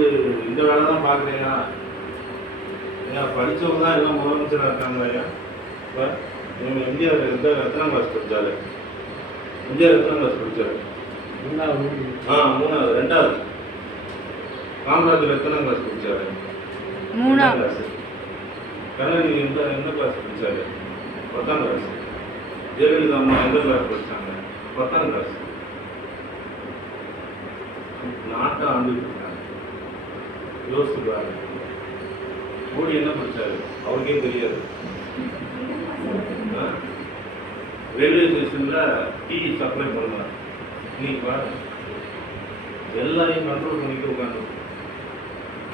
இந்த வேலை தான் பார்க்குறேயா, ஐயா படித்தவங்க தான் எல்லாம் முதலமைச்சராக இருக்காங்க ஐயா. இப்போ எம்ஜிஆர் எத்தனாம் கிளாஸ் படித்தாரு? எம்ஜிஆர் எத்தனாம் கிளாஸ் படித்தாரு? மூணாவது. ரெண்டாவது காமராஜர் எத்தனாம் கிளாஸ் படித்தாரு? 3ஆம் கிளாஸ். கருணாநிதி எந்த கிளாஸ் படித்தாரு? 10ஆம் கிளாஸ். ஜெயலலிதா அம்மா எந்த கிளாஸ் படித்தாங்க? 10ஆம் கிளாஸ். நாட்டை ஆண்டுட்டு இருக்காங்க. யோசிச்சுப்பாரு. மோடி என்ன படிச்சாரு? அவருக்கே தெரியாது. ரயில்வே ஸ்டேஷன்ல டீ சப்ளை பண்ணுவார். இன்னைக்கு பாரு எல்லாரையும் கண்ட்ரோல் பண்ணிட்டு உட்காந்து.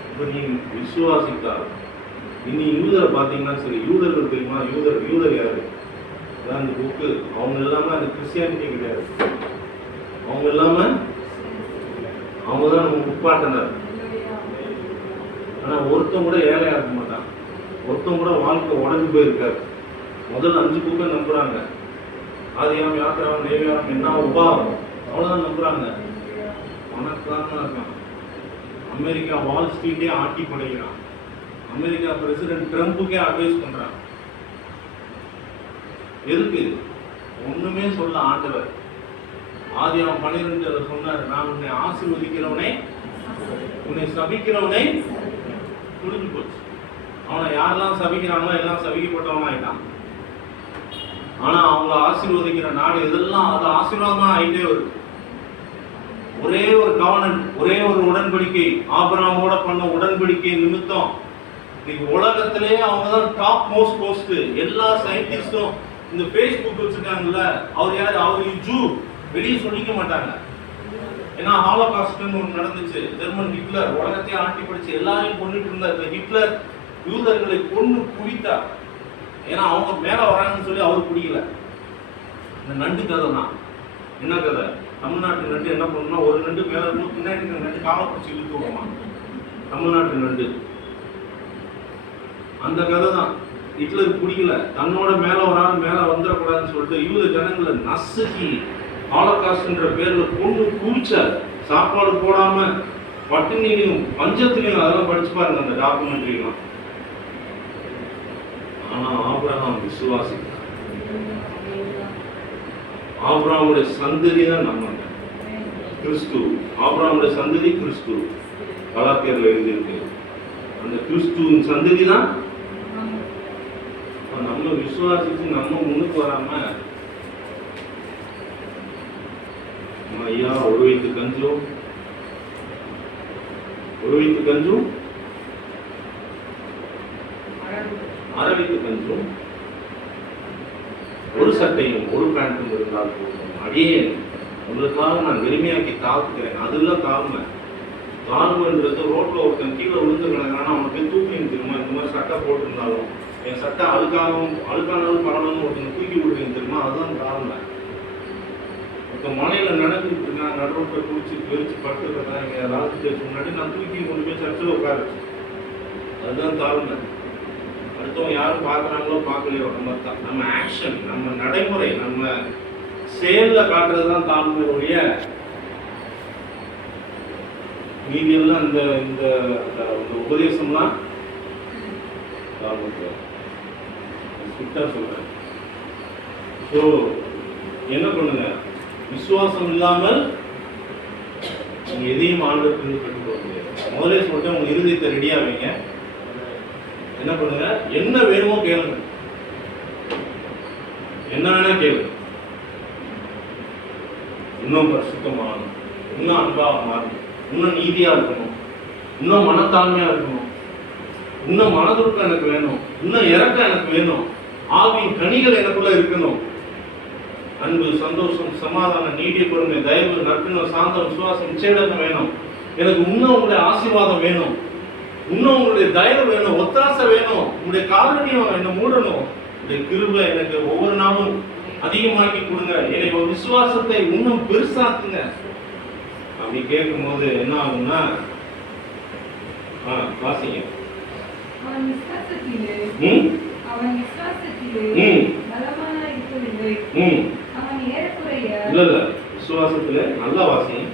இப்போ நீங்க விசுவாசித்தால் இனி யூதரை பார்த்தீங்கன்னா சரி, யூதர்கள் தெரியுமா? யூதர் யாரு? அதான் அந்த புக்கு. அவங்க இல்லாம அது கிறிஸ்டியானிட்டி கிடையாது. அவங்க இல்லாம அவங்க தான் நம்ம முப்பாட்டினர். ஆனா ஒருத்தன் கூட ஏழையா இருக்க மாட்டான். ஒருத்தன் கூட வாழ்க்கை உடஞ்சு போயிருக்காரு. முதல்ல 5 புக்கை நம்புறாங்க. ஆதியாம், யாத்திராம், லேவியாம், என்ன உபாகம், அவ்வளவுதான் நம்புறாங்க. பணக்காரனா இருக்கான். அமெரிக்கா வால் ஸ்ட்ரீட்டே ஆட்டி படைக்கிறான். அமெரிக்கா பிரசிடென்ட் ட்ரம்புக்கே அட்வைஸ் பண்றான். எதுக்கு? ஒண்ணுமே சொல்ல ஆண்டவர். ஆதியாம் 12 சொன்னார், நான் உன்னை ஆசீர்வதிக்கிறவனே உன்னை சபிக்கிறவனே. முடிஞ்சு போச்சு. அவனை யாரெல்லாம் சபிக்கிறாங்களோ எல்லாம் சபிக்கப்பட்டவனா ஆயிட்டான். ஆனா அவங்க ஆசீர்வதிக்கிற நாடு எதெல்லாம் அது ஆசீர்வாதமா ஆயிட்டே வருது. ஒரே ஒரு கவர்னன்ட், ஒரே ஒரு உடன்படிக்கை, ஆபிரகாமோட பண்ண உடன்படிக்கை நிமித்தம் இன்னைக்கு உலகத்திலே அவங்க தான் டாப் மோஸ்ட் போஸ்ட். எல்லா சயின்டிஸ்டும் இந்த ஃபேஸ்புக் வச்சிருக்காங்கல்ல, அவர் யாரு? அவர் ஜூ. வெளியே சொல்லிக்க மாட்டாங்க. ஏன்னா ஹாலோகாஸ்ட்னு ஒன்று நடந்துச்சு. ஜெர்மன் ஹிட்லர் உலகத்தையே ஆட்டி படிச்சு எல்லாரையும் கொண்டுட்டு இருந்தார். இந்த ஹிட்லர் யூதர்களை கொண்டு குடித்தார். ஏன்னா அவங்க மேல வராங்கன்னு சொல்லி அவர் குடிக்கல. இந்த நண்டு கதை தான். என்ன கதை? தமிழ்நாட்டு நண்டு என்ன பண்ணணும்னா, ஒரு நண்டு மேல இருக்கும், பின்னாடி நண்டு காலை பிடிச்சி இழுத்து விடுமா. தமிழ்நாட்டு நண்டு அந்த கதை தான். ஹிட்லருக்கு பிடிக்கல. தன்னோட மேல ஒரு ஆள் மேல வந்துடக்கூடாதுன்னு சொல்லிட்டு யூத ஜனங்களை நசுக்கி ஹாலோகாஸ்ட்ன்ற பேர்ல கொண்டு குவிச்சார். சாப்பாடு போடாம பட்டினிலையும் பஞ்சத்திலையும். அதெல்லாம் படிச்சு பாருங்க அந்த டாக்குமெண்ட்ரிலாம். ஆனா ஆபிரகாம் விசுவாசித்தார். ஆபிரகாமுடைய சந்ததி தான் நம்ம கிறிஸ்து. ஆபிரகாமுடைய சந்ததி கிறிஸ்து. கலாத்தியர்ல எழுதியிருக்கு. அந்த கிறிஸ்துவின் சந்ததி தான் நம்ம விசுவாசிச்சு நம்ம முன்னுக்கு வராம ஐயா ஒரு வைத்து கஞ்சும் அரவித்து கஞ்சும் ஒரு சட்டையும் ஒரு பேண்ட்டும் இருந்தால் போதும், அடியே உங்களுக்காக நான் வெறுமையாக்கி தாக்குகிறேன். அதுதான் தாழ்மை. தாழ்வுன்றது ரோட்ல ஒருத்தன் கீழே விழுந்து கிடக்கிறான்னா அவனுக்கு தூக்கின்னு தெரியுமா? இந்த மாதிரி சட்டை போட்டிருந்தாலும் என் சட்டை அழுக்கானாலும் பரவாயில்ல ஒருத்தன் தூக்கி விடுறீங்க தெரியுமா? அதுதான் தாழ்மை. இப்போ மலையில நடந்துட்டு இருக்கேன், நடுரோட்டில் குளிச்சு வெறிச்சு படுத்துக்கிறதா இங்கே ராஜு சேர்த்து முன்னாடி நான் தூக்கி கொண்டு போய் சர்ச்சில் உட்காரு. அதுதான் தாழ்மை. அடுத்தவங்க யாரும் பார்க்குறாங்களோ பார்க்கலையோ நம்ம ஆக்ஷன், நம்ம நடைமுறை, நம்ம செயல்ல காட்டுறது தான் தாழ்மை ஒழிய மீதியெல்லாம் இந்த இந்த உபதேசம்லாம் தாழ்மை சொல்றேன். ஸோ என்ன பண்ணுங்க, விசுவாசம் இல்லாமல் நீங்க எதையும் ஆண்டவருக்கு கற்றுக்கொள்ள முடியாது. முதலே சொல்லிட்டு உங்க இருதயத்தை ரெடியா வைங்க. என்ன பண்ணுங்க, என்ன வேணுமோ கேளுங்க, என்ன வேணா கேளுங்க. இன்னும் பரிசுத்தமாகணும், இன்னும் அன்பாக மாறணும், இன்னும் நீதியா இருக்கணும், இன்னும் மனத்தாழ்மையா இருக்கணும், இன்னும் மனதுருக்கம் எனக்கு வேணும், இன்னும் இறக்கம் எனக்கு வேணும், ஆவியின் கனிகள் எனக்குள்ள இருக்கணும். அன்பு, சந்தோஷம், சமாதானம், நீடிய பொறுமை, தயவு, நற்குணம், சாந்தம், விசுவாசம், நிச்சயம் வேணும். எனக்கு இன்னும் உங்களுடைய ஆசீர்வாதம் வேணும், இன்னும் உங்களுடைய தயவு வேணும், ஒத்தாசை வேணும், உங்களுடைய காரணியம் என்ன மூடணும். உங்களுடைய கிருபை எனக்கு ஒவ்வொரு நாளும் அதிகமாக்கி கொடுங்க, எனக்கு ஒரு விசுவாசத்தை இன்னும் பெருசாக்குங்க. அப்படி கேட்கும் போது என்ன ஆகும்னா, வாசிங்க. அவன் விசுவாசத்திலே பலமானாய் இருக்கவில்லை. அவன் ஏறக்குறைய இல்ல விசுவாசத்துல நல்லா வாசிங்க.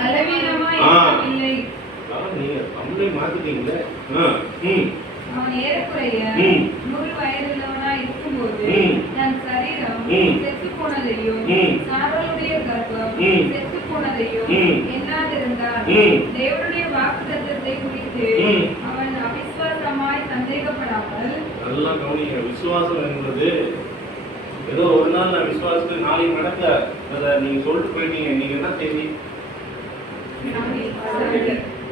பலவீனமாய் இருக்கவில்லை. நீங்க தமிழை மாத்திட்டீங்களே. அவன் ஏறக்குறைய 100 வயதுள்ளவனாய் இருக்கும்போது தன் சரீரம் செத்து போனதையும் சாராளுடைய கர்ப்பம் செத்து போனதையும் எண்ணாதிருந்தான். தேவனுடைய வாக்குத்தத்தத்தை குறித்து அவன் அவிசுவாசமாய் சந்தேகப்படாமல். நல்லா கவனிங்க, விசுவாசம் என்பது ஏதோ ஒரு நாள் நான் விசுவாசத்துக்கு நாளைக்கு நடக்கல, அதை நீங்க சொல்லிட்டு போயிட்டீங்க. நீங்க என்ன செய்தி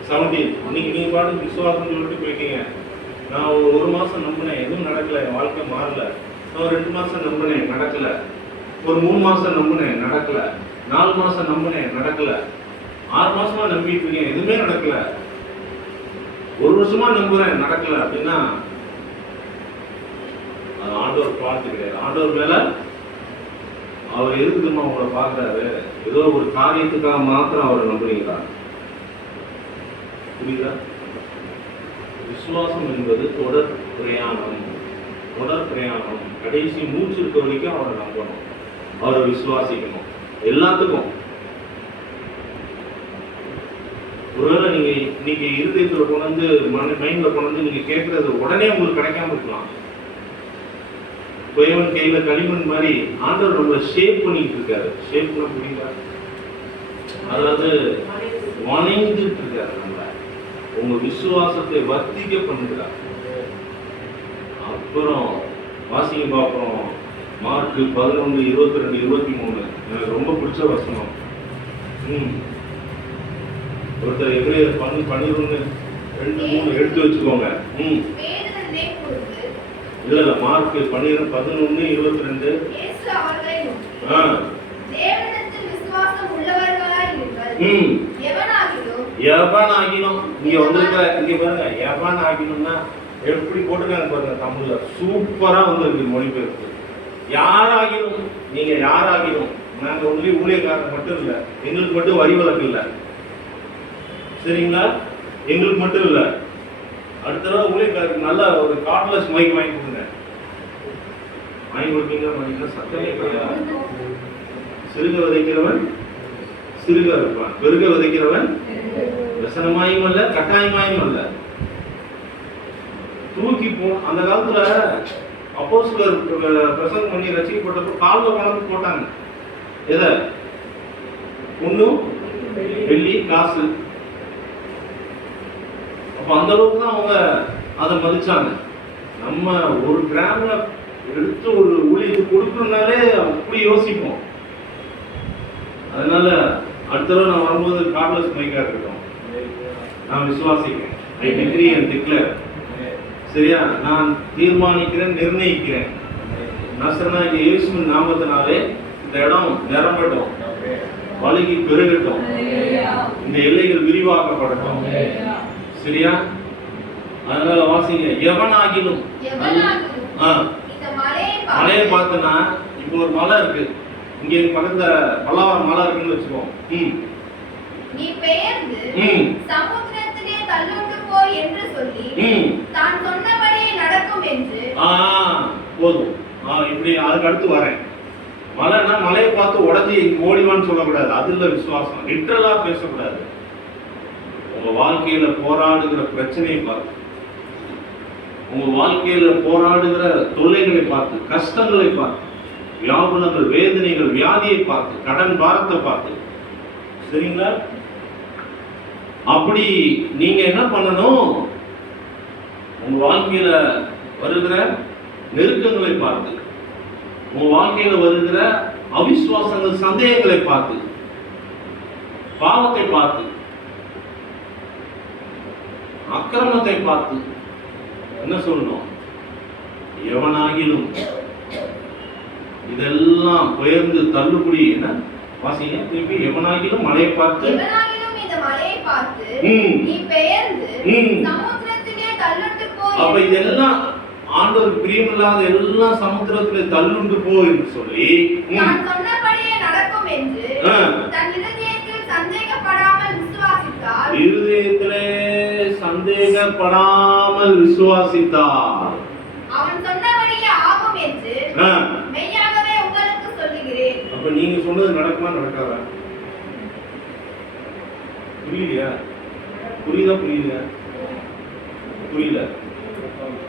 17 இன்னைக்கு நீங்க பாட்டு விசுவாசம் சொல்லிட்டு போயிட்டீங்க. நான் ஒரு மாசம் நம்பினேன், எதுவும் நடக்கல, என் வாழ்க்கை மாறல. நான் 2 மாசம் நம்பினேன், நடக்கல. ஒரு 3 மாசம் நம்பினேன், நடக்கல. 4 மாசம் நம்பினேன், நடக்கல. 6 மாசமா நம்பிட்டு இருக்கேன், எதுவுமே நடக்கல. 1 வருஷமா நம்புறேன், நடக்கல. அப்படின்னா அது ஆண்டவர் பார்த்து கிடையாது. ஆண்டவர் மேல அவர் எதுக்குமா உங்களை பார்க்கிறாரு? ஏதோ ஒரு காரியத்துக்காக மாத்திரம் அவரை நம்புறீங்களா? புரியுதா? விசுவாசம் என்பது தொடர் பிரயாணம். கடைசி மூச்சு இருக்க வரைக்கும் அவரை நம்பணும், அவரை விசுவாசிக்கணும் எல்லாத்துக்கும். ஒருவேளை நீங்க இன்னைக்கு இருதயத்துல கொண்டு மைண்ட்ல கொண்டு நீங்க கேட்கறது உடனே உங்களுக்கு கிடைக்காம இருக்கலாம். குயவன் கையில களிமண் மாதிரி ஆண்டவர் நம்மளை ஷேப் பண்ணிட்டு இருக்காரு. ஷேப் பண்ண புரியுதா? அதாவது வணைந்துட்டு இருக்காரு நம்மள. உங்க விசுவாசத்தை வர்த்திக்க பண்ணுகிறார். அப்புறம் வாசிங்க பார்ப்போம். மார்க் 11, 22, 23 எனக்கு ரொம்ப பிடிச்ச வசனம். ஒருத்தர் எபிரேயர் 12, 2, 3 எடுத்து வச்சுக்கோங்க. இல்ல மார்க் 12, 11, 22. எவனாகினும் இங்க வந்திருக்க, இங்க பாருங்க, எவனாகினும்னா எப்படி போட்டுருக்காங்க பாருங்க. தமிழ்ல சூப்பரா வந்திருக்கு மொழிபெயர்ப்பு. யாராகினும், நீங்க யாராகினும், நாங்க ஒன்லி ஊழியக்காரர் மட்டும் இல்ல, எங்களுக்கு மட்டும் வரி வழக்கு இல்ல, சரிங்களா? எங்களுக்கு மட்டும் இல்ல, அடுத்த தடவை ஊழியக்காரருக்கு நல்ல ஒரு கார்ட்லெஸ் மைக் வாங்கி கொடுங்க. வாங்கி கொடுத்தீங்கன்னா சத்தமே கிடையாது. சிறுக விதைக்கிறவன் சிறுக இருப்பான், பெருக விதைக்கிறவன் வசனமாயும் அல்ல, கட்டாயமாயும் அல்ல. தூக்கி போ. அந்த காலத்துல அப்போஸ்தலர் பிரசங்கம் பண்ணி ரசிக்கப்பட்டப்போ காலில் கொண்டு போட்டாங்க. எதை? பொண்ணும் வெள்ளி காசு. அப்ப அந்த அளவுக்கு தான் அவங்க அதை மதிச்சாங்க. நம்ம 1 கிராம எடுத்து ஒரு ஊழியத்துக்கு கொடுக்கணும்னாலே அப்படி யோசிப்போம். அதனால அடுத்த தடவை நான் வரும்போது கார்ட்லெஸ் மைக்கா இருக்கட்டும். நான் விசுவாசிக்கிறேன். I decree and declare. சரியா? நான் தீர்மானிக்கிறேன், நிர்ணயிக்கிறேன். நசரனாகிய இயேசுவின் நாமத்தினாலே இந்த இடம் நிரம்பட்டும், வழுகி பெருகட்டும், இந்த எல்லைகள் விரிவாக்கப்படட்டும். சரியா? அதனால வாசிங்க. எவனாகிலும் இந்த மலையை பார்த்தனா, இப்போ ஒரு மலை இருக்கு, இங்க பக்கத்துல பல்லாவரம் மலை இருக்குன்னு வச்சுக்கோ. நீ பெயர்ந்து சமுத்திரத்திலே தள்ளுண்டு போ என்று சொல்லி தான் சொன்னபடியே நடக்கும் என்று போதும். இப்படி அதுக்கு அடுத்து வரேன். மலைன்னா மலையை பார்த்து உடஞ்சி ஓடிவான்னு சொல்லக்கூடாது. அதுல விசுவாசம் லிட்டரலா பேசக்கூடாது. உங்க வாழ்க்கையில போராடுகிற பிரச்சனையை பார்த்து, உங்க வாழ்க்கையில போராடுகிற தொல்லைகளை பார்த்து, கஷ்டங்களை பார்த்து, வியாகுலங்கள், வேதனைகள், வியாதியை பார்த்து, கடன் பாரத்தை பார்த்து, சரிங்களா? அப்படி நீங்க என்ன பண்ணணும்? உங்க வாழ்க்கையில வருகிற நெருக்கங்களை பார்த்து, உங்க வாழ்க்கையில வருகிற அவிசுவாசங்கள், சந்தேகங்களை பார்த்து, பாவத்தை பார்த்து, அக்கிரமத்தை பார்த்து என்ன சொல்லணும்? எவனாகிலும் இதெல்லாம் பெயர்ந்து தள்ளுபடி. என்ன வாசிங்க திருப்பி. எவனாகிலும் மலையை பார்த்து இந்த மலையை பார்த்து நீ பெயர்ந்து சமுத்திரத்திலே தள்ளுண்டு போ. அப்ப இதெல்லாம் ஆண்டவர் பிரியமில்லாத எல்லாம் சமுத்திரத்திலே தள்ளுண்டு போ என்று சொல்லி நான் சொன்னபடியே நடக்கும் என்று தன் இதயத்தில் சந்தேகப்படாமல் விசுவாசித்தார். இருதயத்திலே சந்தேகப்படாமல் விசுவாசித்தார். அவன் சொன்னபடியே ஆகும் என்று மெய்யாகவே உங்களுக்கு சொல்லுகிறேன். அப்ப நீங்க சொன்னது நடக்குமா நடக்காதா? புரியலையா? புரியுதா?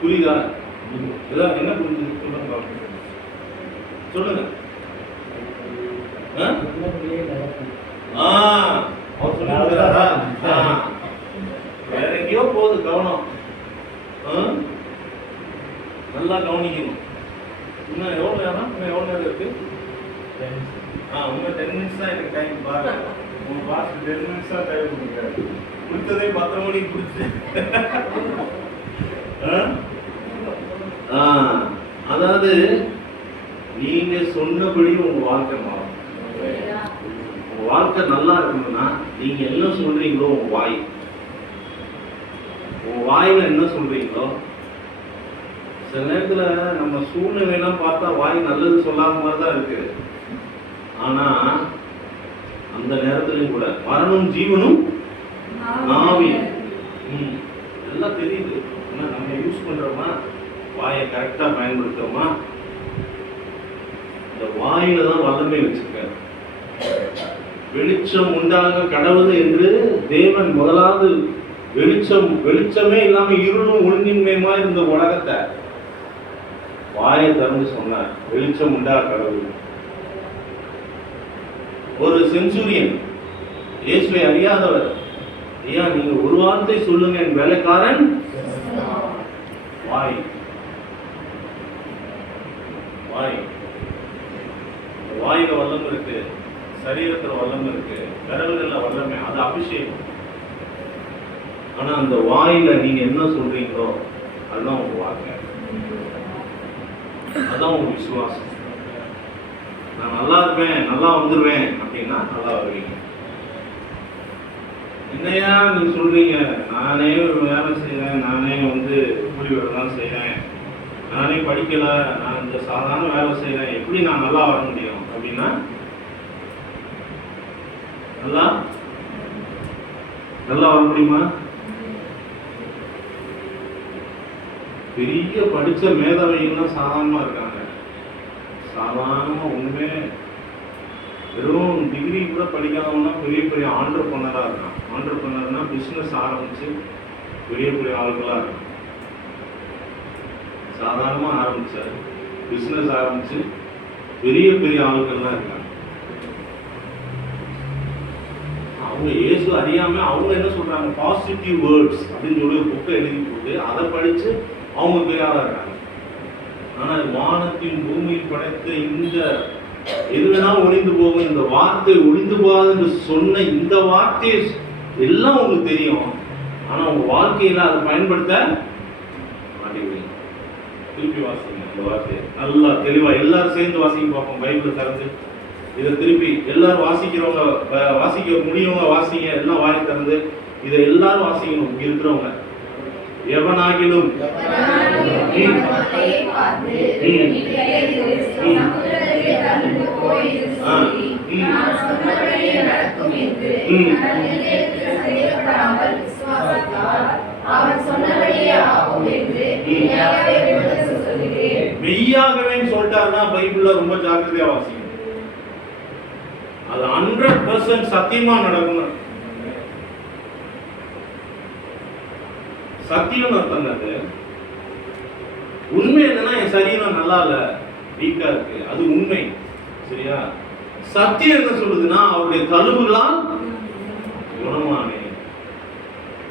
புரியுதா? இதான் என்ன புரியுது சொல்லுங்க. வேற எங்கேயோ போகுது கவனம். நல்லா கவனிக்கணும். இன்னும் எவ்வளவு நேரம் இருக்கு? உங்க 10 minutes தான் எனக்கு டைம். பாருங்க, உங்க பாஸ் 10 minutes தான் டைம் கொடுக்குறாரு. கொடுத்ததே 10 மணிக்கு கொடுத்து. அதாவது நீங்க சொன்னபடி உங்க வாழ்க்கை மாறும். உங்க வாழ்க்கை நல்லா இருக்கணும்னா நீங்க என்ன சொல்றீங்களோ, உங்க வாயில என்ன சொல்றீங்களோ. சில நேரத்துல நம்ம சூழ்நிலையெல்லாம் பார்த்தா வாய் நல்லது சொல்லாத மாதிரி தான் இருக்கு. ஆனா அந்த நேரத்திலையும் கூட மரணம் ஜீவனும் நாவி எல்லாம் தெரியுது. ஆனா நம்ம யூஸ் பண்றோமா? வாயை கரெக்டா பயன்படுத்துறோமா? இந்த வாயில தான் வல்லமை வச்சிருக்காரு. வெளிச்சம் உண்டாக கடவுள் என்று தேவன் முதலாவது வெளிச்சமே இல்லாம இருளும் ஒழுங்கின்மையுமா இருந்த உலகத்தை வாயை திறந்து சொன்னார், வெளிச்சம் உண்டாக கடவுள். ஒரு செஞ்சுரியன், இயேசுவை அறியாதவர், ஐயா நீங்க ஒரு வார்த்தை சொல்லுங்க, என் வேலைக்காரன். வாய் வாயில வல்லம் இருக்கு, சரீரத்துல வல்லம் இருக்கு, விரல்கள்ல வல்லமே, அது அபிஷேகம். ஆனா அந்த வாயில நீங்க என்ன சொல்றீங்களோ அதுதான் உங்க வாழ்க்கை, அதான் உங்க விசுவாசம். நான் நல்லா இருப்பேன், நல்லா வந்துருவேன் அப்படின்னா நல்லா வருவீங்க. என்னையா நீங்க சொல்றீங்க, நானே வேலை செய்யறேன், நானே கூலி வேலை தான் செய்யறேன், நானே படிக்கல, நான் இந்த சாதாரண வேலை செய்யறேன், எப்படி நான் நல்லா வர முடியும் அப்படின்னா நல்லா வர முடியுமா? பெரிய படிச்ச மேதாவிகள்லாம் சாதாரணமா இருக்காங்க. சாதாரணமா ஒண்ணுமே வெறும் டிகிரி கூட படிக்காதவனா பெரிய பெரிய ஆண்டர்பிரனரா இருக்கான். ஆண்டர்பிரனர்னா பிசினஸ் ஆரம்பிச்சு பெரிய பெரிய ஆளுகளா இருக்கான். சாதாரணமா ஆரம்பிச்சாரு, பிசினஸ் ஆரம்பிச்சு பெரிய பெரிய ஆளுகள்லாம் இருக்காங்க. அவங்க இயேசு அறியாம அவங்க என்ன சொல்றாங்க, பாசிட்டிவ் வேர்ட்ஸ் அப்படின்னு சொல்லி ஒரு புக்கை எழுதி போட்டு அதை படிச்சு அவங்க பெரிய ஆளா இருக்காங்க. ஆனா வானத்தின் பூமியில் படைத்த இந்த எது வேணாலும் ஒளிந்து போகும், இந்த வார்த்தை ஒளிந்து போகாதுன்னு சொன்ன இந்த வார்த்தையை எல்லாம் உங்களுக்கு தெரியும். ஆனா உங்க வாழ்க்கையில அதை பயன்படுத்த மாட்டி விடுங்க. திருப்பி வாசிங்க இந்த வார்த்தையை நல்லா தெளிவா எல்லாரும் சேர்ந்து வாசிங்க பார்ப்போம். பைபிளை திறந்து இதை திருப்பி எல்லாரும் வாசிக்கிறவங்க வாசிக்க முடியவங்க வாசிங்க. எல்லாம் வாய் திறந்து இதை எல்லாரும் வாசிக்கணும். இங்க இருக்கிறவங்க எவனாகிலும் மெய்யாகவே சொல்லிட்டாருன்னா பைபிள்ல ரொம்ப ஜாக்கிரதையா வாசிக்கணும். அது 100% சத்தியமா நடக்கணும். சத்தியம் அர்த்தம் அது. உண்மை என்னன்னா என் சரீரம் நல்லா இல்ல, வீக்கா இருக்கு, அது உண்மை. சரியா? சத்தியம் என்ன சொல்லுதுன்னா அவருடைய தழுவுகளால் குணமானே.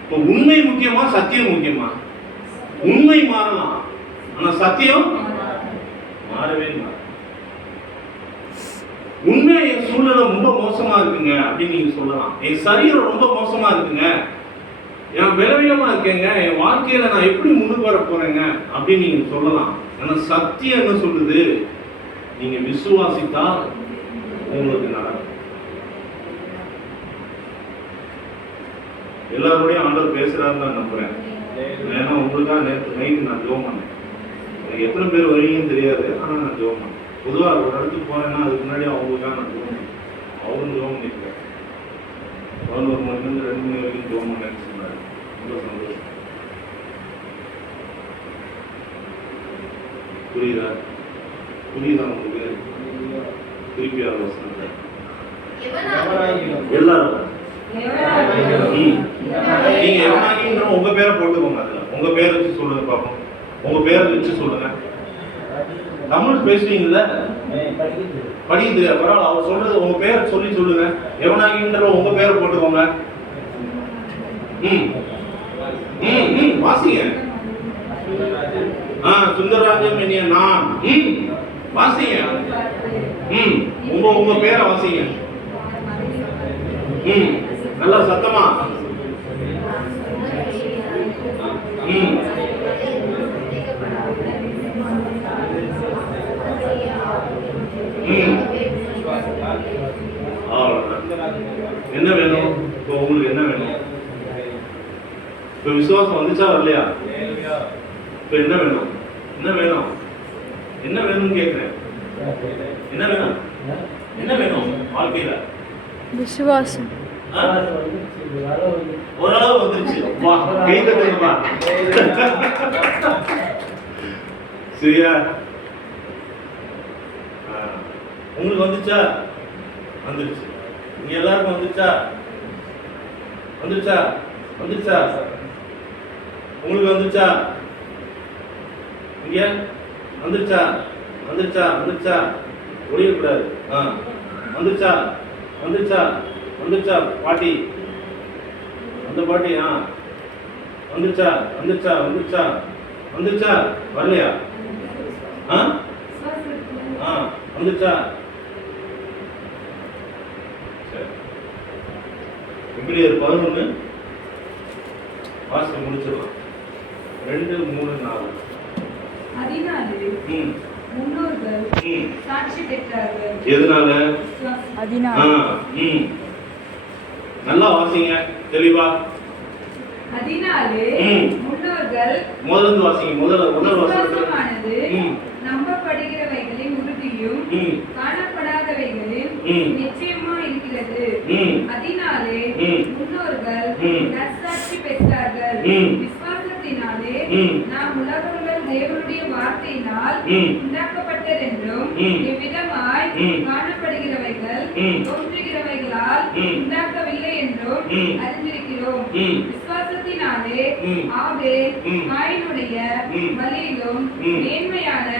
இப்போ உண்மை முக்கியமா சத்தியம் முக்கியமா? உண்மை மாறலாம், ஆனா சத்தியம் மாறவே மாறும். உண்மை என் சூழ்நிலை ரொம்ப மோசமா இருக்குங்க அப்படின்னு நீங்க சொல்லலாம். என் சரீரம் ரொம்ப மோசமா இருக்குங்க, என் பலவீனமா இருக்கேங்க, என் வாழ்க்கையில நான் எப்படி முன்னுக்கு வர போறேங்க அப்படின்னு நீங்க சொல்லலாம். ஆனா சத்தியம் என்ன சொல்லுது? நீங்க விசுவாசித்தா உங்களுக்கு நடக்கும். எல்லாரோடையும் ஆண்டவர் பேசுறாருன்னு நான் நம்புறேன். ஏன்னா உங்களுக்காக நேற்று நைட்டு நான் ஜெபம் பண்ணேன். எனக்கு எத்தனை பேர் வரீங்கன்னு தெரியாது, ஆனா நான் ஜெபம் பண்ணேன். பொதுவாக ஒரு இடத்துக்கு போறேன்னா அதுக்கு முன்னாடி அவங்களுக்காக நான் ஜெபம் பண்ணேன். அவரும் ஜெபம் பண்ணிருக்கேன். 11 மணிலேருந்து 2 மணி வரைக்கும் ஜெபம் பண்ணேன்னு சொன்னாரு. ரொம்ப சந்தோஷம். புரியுதா? புரியுதா உங்களுக்கு? திருப்பி ஆலோசனை எல்லாரும் நீங்க எவனாகின்ற உங்க பேரை போட்டுக்கோங்க. அதுல உங்க பேரை வச்சு சொல்லுங்க பாப்போம். உங்க பேரை வச்சு சொல்லுங்க. தமிழ் பேசுவீங்கல்ல, படிக்குது பரவாயில்ல. அவர் சொல்றது உங்க பேரை சொல்லி சொல்லுங்க. எவனாகின்ற உங்க பேரை போட்டுக்கோங்க. வாசிங்க. சுந்தரராஜன் என்னைய நான் வாசிங்க. உங்க பேரை வாசிங்க. நல்லா சத்தமா. என்ன வேணும் இப்போ? உங்களுக்கு என்ன வேணும்? இப்ப விசுவாசம் வந்துச்சா வரலையா? இப்ப என்ன வேணும்? என்ன வேணும்? என்ன வேணும்னு கேட்கிறேன். என்ன வேணும்? என்ன வேணும் வாழ்க்கையில? விசுவாசம். ஓரளவு வந்துருச்சு. வா, கை தட்டுங்கப்பா. சரியா? உங்களுக்கு வந்துச்சா? வந்துருச்சு. நீங்க எல்லாருக்கும் வந்துச்சா? வந்துருச்சா? வந்துருச்சா? உங்களுக்கு வந்துச்சா? இங்க வந்துருச்சா? வந்துருச்சா? வந்துருச்சா? ஒழியக்கூடாது. வந்துருச்சா? வந்துருச்சா? வந்துருச்சா? பாட்டி, அந்த பாட்டி வந்துருச்சா? வந்துருச்சா? வந்துருச்சா? வந்துருச்சா? வரலையா? வந்துருச்சா? எபிரேயர் 11 வாசிக்க முடிச்சிடலாம். 2, 3, 4. அதனாலே முன்னோர்கள் சாட்சி பெற்றார்கள். எதனால? அதனால. நல்லா வாசிங்க தெளிவா. அதனாலே முன்னோர்கள் முதல்ல வாசிங்க. முதல் விசுவாசமானது நம்பப்படுகிறவைகளின் உறுதியும் காணப்படாதவைகளின் நிச்சயமா இருக்கிறது. அதனாலே முன்னோர்கள் நற்சாட்சி பெற்றார்கள். விசுவாசத்தினாலே நாம் உலகங்கள் தேவனுடைய வார்த்தையினால் உண்டாக்கப்பட்டது என்றும் இவ்விதமாய் காணப்படுகிறவைகள் தோன்றுகிறவைகளால் உண்டாக்கவில்லை என்றும் அறிந்திருக்கிறோம். விசுவாசத்தினாலே ஆபேல் காயினுடைய பலியிலும் மேன்மையான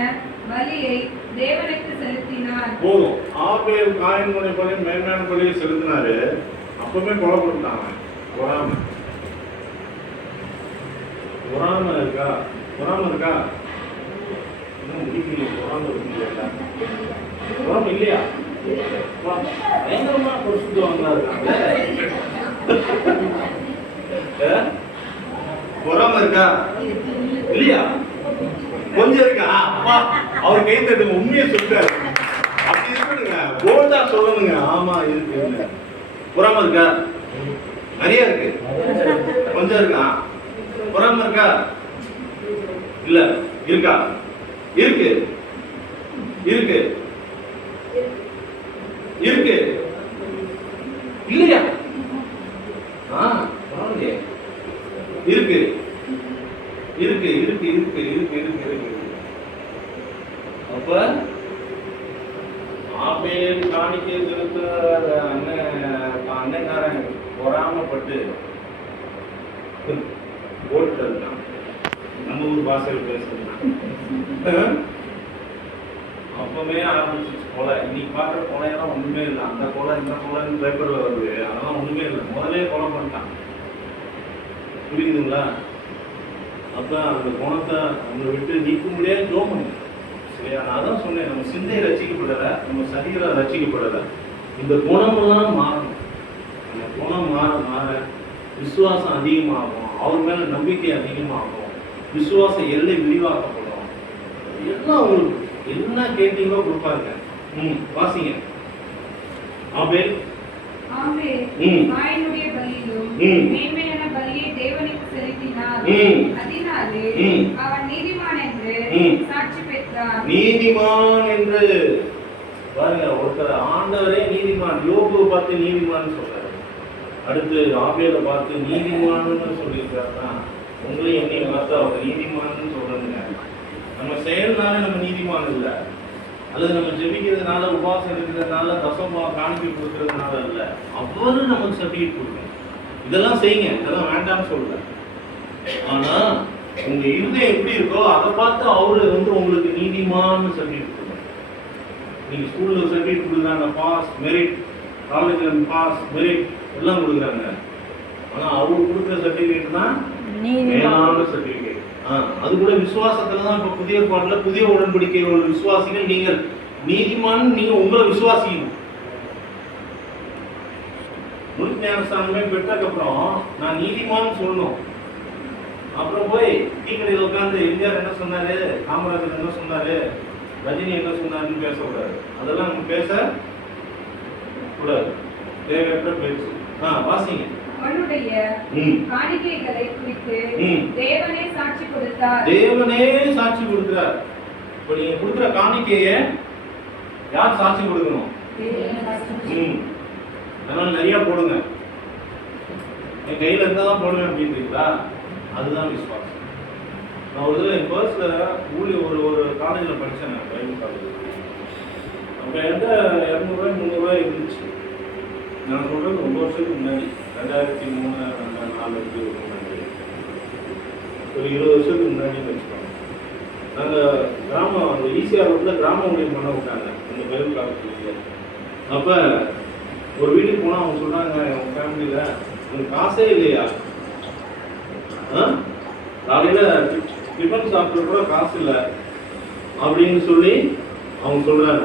பலியை தேவனுக்கு செலுத்தினார். போதும். ஆபேல் காயினுடைய பலி மேன்மையான பலியை செலுத்தினாரு. அப்பவே கொலை பண்ணிட்டாங்க. பொறாம இருக்கா? பொறாம இருக்கா? இன்னும் முடிக்கல. பொறாம இருக்குல்ல? பொறாம இல்லையா? பயங்கரமா பொறுத்துவாங்களா இருக்காங்க. பொறாம இருக்கா? இல்லையா? கொஞ்சம் இருக்கா அப்பா அவர் கை தட்டுங்க, உண்மையை சொல்றாரு. அப்படி இருக்கணுங்க, போல்டா சொல்லணுங்க. ஆமா இருக்கு. பொறாம இருக்கா? நிறைய இருக்கு. கொஞ்சம் இருக்கா? பொறாம இருக்கா? இல்ல இருக்கா? இருக்கு இருக்கு இருக்கு இல்லையா? பரவாயில்லையே. இருக்கு இருக்கு இருக்கு இருக்கு இருக்கு இருக்கு இருக்கு. அப்ப ஆபேல் காணிக்கை செலுத்த அண்ணன்காரன் பொறாமப்பட்டு போட்டு இருக்கான். நம்ம ஊர் பாஷையில் பேசுறதுனா அப்பவே ஆரம்பிச்சிச்சு கொலை. இன்னைக்கு பார்க்குற கொலையெல்லாம் ஒண்ணுமே இல்லை. அந்த கொலை இந்த கொலைன்னு பேப்பர்ல வருது, அதெல்லாம் ஒண்ணுமே இல்லை. முதலே கொலை பண்ணிட்டான். புரியுதுங்களா? அப்ப அந்த குணத்தை நம்ம விட்டு நீக்க முடியாது. ஜோம் பண்ணுங்க சரியா? நான் அதான் சொன்னேன், நம்ம சிந்தை ரசிக்கப்படலை, நம்ம சரீரம் ரசிக்கப்படலை. இந்த குணமெல்லாம் மாறணும். அந்த குணம் மாற மாற விசுவாசம் அதிகமாகும், அவர் மேல நம்பிக்கை அதிகமாகும், விசுவாச எல்லை விரிவாக்கப்படும். எல்லாம் உங்களுக்கு என்ன கேட்டீங்களோ கொடுப்பாருங்க. வாசிங்க. ஆபேல் வாயினுடைய பலியிலும் மேன்மையான பலியை தேவனுக்கு செலுத்தினார். அதனாலே அவன் நீதிமான் என்று சாட்சி பெற்றார். நீதிமான் என்று பாருங்க, ஒருத்தர் ஆண்டவரே நீதிமான். யோபுவை பார்த்து நீதிமான் சொல்றாரு, அடுத்து ஆபேலை பார்த்து நீதிமான்னு சொல்லியிருக்காருன்னா உங்களையும் என்னையும் பார்த்தா அவர் நீதிமான்னு சொல்றதுங்க. நம்ம செயல்னால நம்ம நீதிமான் இல்லை, அல்லது நம்ம ஜெபிக்கிறதுனால உபவாசம் இருக்கிறதுனால தசமா காணிக்கை கொடுக்கறதுனால இல்லை. அவரு நமக்கு சர்டிஃபிகேட் கொடுக்கணும். இதெல்லாம் செய்யுங்க, இதெல்லாம் வேண்டாம்னு சொல்ல. ஆனா உங்க இருதயம் எப்படி இருக்கோ அதை பார்த்து அவரு உங்களுக்கு நீதிமான்னு சர்டிஃபிகேட் கொடுக்கணும். நீங்க ஸ்கூல்ல சர்டிஃபிகேட் கொடுக்குறாங்க, பாஸ் மெரிட், காலேஜ்ல பாஸ் மெரிட் எல்லாம் கொடுக்குறாங்க. ஆனா அவரு கொடுக்குற சர்டிஃபிகேட் தான் மேலான சர்டிஃபிகேட். அது கூட விசுவாசத்துல தான். இப்ப புதிய பாடல புதிய உடன்படிக்கை உள்ள விசுவாசிகள் நீங்கள் நீதிமான், நீங்க உங்களை விசுவாசிக்கணும். முழு ஞானஸ்தானமே பெற்றதுக்கு அப்புறம் நான் நீதிமான் சொல்லணும். அப்புறம் போய் டீ கடையில் உட்காந்து எம்ஜிஆர் என்ன சொன்னாரு, காமராஜர் என்ன சொன்னாரு, ரஜினி என்ன சொன்னாருன்னு பேசக்கூடாது. அதெல்லாம் நம்ம பேச கூடாது, தேவையற்ற பேச்சு. வாசிங்க. அவனுடைய காணிக்கைகளை குறித்து தேவனே சாட்சி கொடுத்தார். தேவனே சாட்சி கொடுக்கிறார். இப்ப நீங்க கொடுக்கிற காணிக்கையை யார் சாட்சி கொடுக்கணும்? அதனால நிறைய போடுங்க. என் கையில இருந்தாதான் போடுவேன் அப்படின்றீங்களா? அதுதான் விசுவாசம். நான் ஒரு என் பர்ஸ்ல ஒரு காலேஜ்ல படிச்சேன், பைபிள் காலேஜ். அப்ப என்கிட்ட 200 ரூபாய் 300 ரூபாய் இருந்துச்சு. நான் சொல்றது ரொம்ப வருஷத்துக்கு முன்னாடி, 2003 2004 முன்னாடி, ஒரு 20 வருஷத்துக்கு முன்னாடி வச்சுக்கோங்க. நாங்கள் கிராமம், அந்த ஈசிஆர் ரோட்டில் கிராம ஊழியம் பண்ண விட்டாங்க இந்த பைபிள் காலேஜ். அப்போ ஒரு வீட்டுக்கு போனால் அவங்க சொல்கிறாங்க, அவங்க ஃபேமிலியில் உங்களுக்கு காசே இல்லையா, காலையில் டிஃபன் சாப்பிட்ற கூட காசு இல்லை அப்படின்னு சொல்லி அவங்க சொல்கிறாங்க.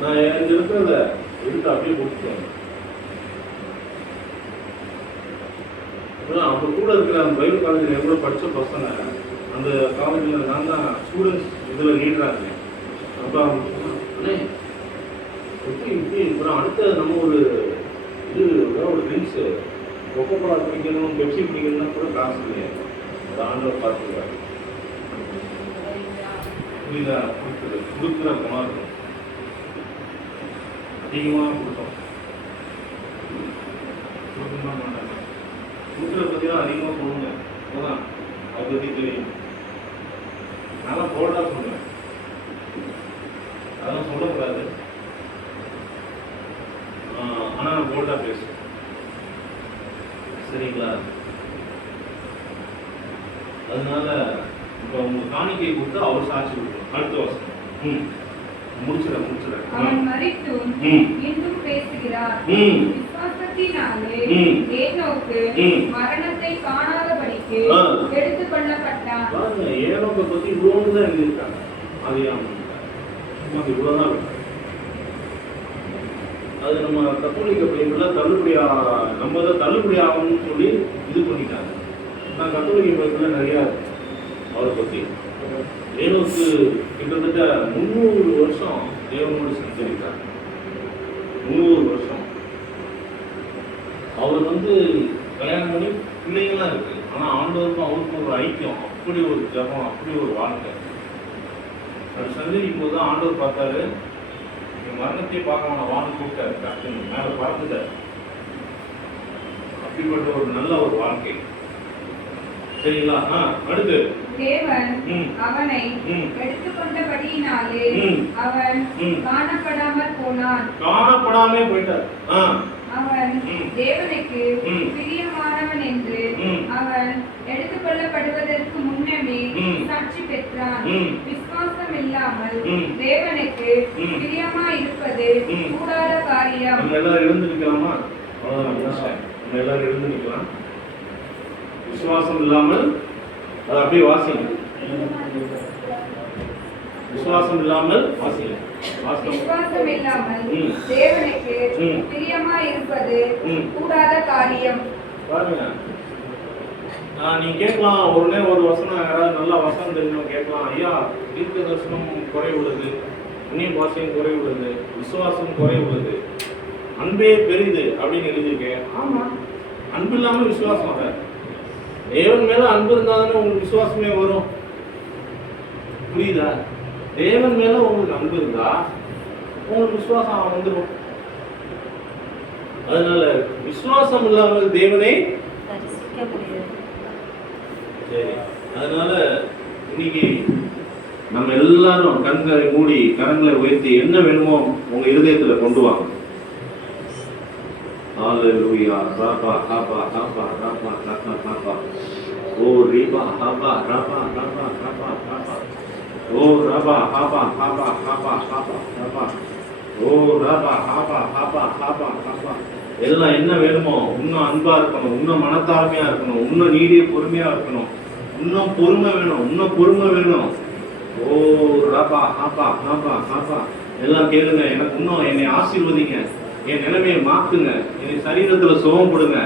நான் எனக்கு இருக்கிறத எடுத்து அப்படியே கொடுத்துட்டேன். அப்போ கூட இருக்கிற அந்த பைபிள் காலேஜில் எவ்வளோ படித்த பசங்க, அந்த காலேஜில் நான் தான் ஸ்டூடெண்ட்ஸ் இதில் லீடராக. அப்போ இப்படி அப்புறம் அடுத்த நம்ம ஒரு ஒரு ட்ரிங்க்ஸு கொக்கோகோலா குடிக்கணும், பெப்சி குடிக்கணும்னா கூட காசு இல்லையா, அந்த ஆண்டவர் பார்த்துக்கிறார். புரியுதா? கொடுக்குற பணம் இருக்கும், அதிகமாக கொடுத்தோம், கொடுக்கணுமா மாட்டாங்க. கொடுக்குறத பற்றிலாம் அதிகமாக சொல்லுங்க, அப்போதான் அதை பற்றி தெரியும். நான் போல்டாக சொல்லுவேன், அதெல்லாம் சொல்லக்கூடாது. ஆனால் போல்டாக பேசுவேன், சரிங்களா? அதனால இப்போ உங்க காணிக்கை கொடுத்து அவர் சாட்சி கொடுக்கணும். அடுத்த வருஷம் முடிச்சிட அவன் மரித்தும் இன்னும் பேசுகிறார். விசுவாசத்தினாலே ஏனோக்கு மரணத்தை காணாதபடிக்கு எடுத்துக் கொள்ளப்பட்டான். ஏனோக்கை பத்தி இவ்வளவுதான் எழுதியிருக்காங்க. இவ்வளவுதான் அது நம்ம கத்தோலிக்க பைபிள்ல நம்ம தான் தள்ளுபடி ஆகணும்னு சொல்லி இது பண்ணிட்டாங்க. நான் கத்தோலிக்க பைபிள்ல நிறைய அவரை பற்றி. ஏனோக்கு கிட்டத்தட்ட 300 வருஷம் தேவனோடு சஞ்சரித்தார். 300 வருஷம். அவர் கல்யாணம் பண்ணி பிள்ளைங்களாம் இருக்கு. ஆனால் ஆண்டவருக்கும் அவருக்கும் ஒரு ஐக்கியம், அப்படி ஒரு ஜபம், அப்படி ஒரு வாழ்க்கை. அது சஞ்சரிக்கும் போது தான் ஆண்டவர் பார்த்தாரு, என் மரணத்தை பார்க்க அவனை வாழ்ந்து கூப்பிட்டாரு. டக்குன்னு மேலே பார்த்துட்டார். அப்படிப்பட்ட ஒரு நல்ல ஒரு வாழ்க்கை. சரிங்களா? அடுத்து தேவன் அவனை எடுத்துக்கொண்டபடியினாலே அவன் காணப்படாமல் போனான். காணப்படாமே போயிட்டார். அவன் தேவனுக்கு பிரியமானவன் என்று அவன் எடுத்துக்கொள்ளப்படுவதற்கு முன்னமே சாட்சி பெற்றான். விசுவாசம் இல்லாமல் தேவனுக்கு பிரியமா இருப்பது கூடாத காரியம். நம்ம எல்லாரும் எழுந்து நிற்கலாமா? நம்ம எல்லாரும் எழுந்து நிற்கலாம். விசுவாசம் இல்லாமல், அது அப்படியே வாசிங்க. விசுவாசம் இல்லாமல் வாசிங்க. விசுவாசம் இல்லாமல் தேவனுக்கு பிரியமா இருப்பது கூடாத காரியம். பாருங்க, நீங்க கேட்கலாம், உடனே ஒரு வசனம் யாராவது நல்லா வசனம் தெரிஞ்சவங்க கேட்கலாம், ஐயா தீர்க்க தரிசனம் குறை உள்ளது, புண்ணிய பாஷையும் குறை உள்ளது, விசுவாசம் குறை உள்ளது, அன்பே பெரிது அப்படின்னு எழுதியிருக்கேன். ஆமா, அன்பு இல்லாமல் விசுவாசம் வர. தேவன் மேல அன்பு இருந்தாதானே உங்களுக்கு விசுவாசமே வரும். புரியுதா? தேவன் மேல உங்களுக்கு அன்பு இருந்தா உங்களுக்கு விசுவாசம் வந்துடும். அதனால விசுவாசம் இல்லாமல் தேவனை சரி. அதனால இன்னைக்கு நம்ம எல்லாரும் கண்களை மூடி கரங்களை உயர்த்தி என்ன வேணுமோ உங்க இருதயத்துல கொண்டு வாங்க. Hallelujah. Rabba, Rabba, Rabba, Rabba, Rabba, Rabba. Oh, Riba, Rabba, Rabba, Rabba, Rabba, Rabba. Oh, Rabba, Rabba, Rabba, Rabba, Rabba, Rabba. Oh, Rabba, Rabba, Rabba, Rabba, Rabba. எல்லாம் என்ன வேணுமோ, இன்னும் அன்பா இருக்கணும், இன்னும் மனத்தாழ்மையா இருக்கணும், இன்னும் நீடிய பொறுமையா இருக்கணும், இன்னும் பொறுமை வேணும், இன்னும் பொறுமை வேணும். ஓ ராபா ஹாபா ஹாபா ஹாபா. எல்லாம் கேளுங்க, எனக்கு இன்னும் என்னை ஆசீர்வதிங்க, என் நிலைமையை மாத்துங்க, என் சரீரத்துல சுகம் கொடுங்க,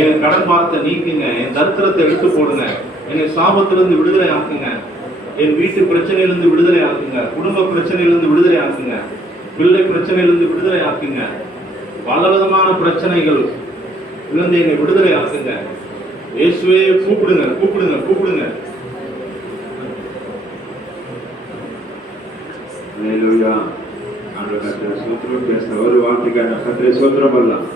என் கடன் பாரத்தை நீக்குங்க, என் தரித்திரத்தை எடுத்து போடுங்க, என்னை சாபத்திலிருந்து விடுதலை ஆக்குங்க, என் வீட்டு பிரச்சனையிலிருந்து விடுதலை ஆக்குங்க, குடும்ப பிரச்சனையிலிருந்து விடுதலை ஆக்குங்க, பிள்ளை பிரச்சனையிலிருந்து விடுதலை ஆக்குங்க, பல விதமான பிரச்சனைகள் இருந்து என்னை விடுதலை ஆக்குங்க. இயேசுவே கூப்பிடுங்க, கூப்பிடுங்க, கூப்பிடுங்க. Hallelujah. ஆண்டவர் கர்த்தரை ஸ்தோத்திரம். பேசுற ஒரு வார்த்தைக்காக கர்த்தரை ஸ்தோத்திரம் பண்ணலாம்.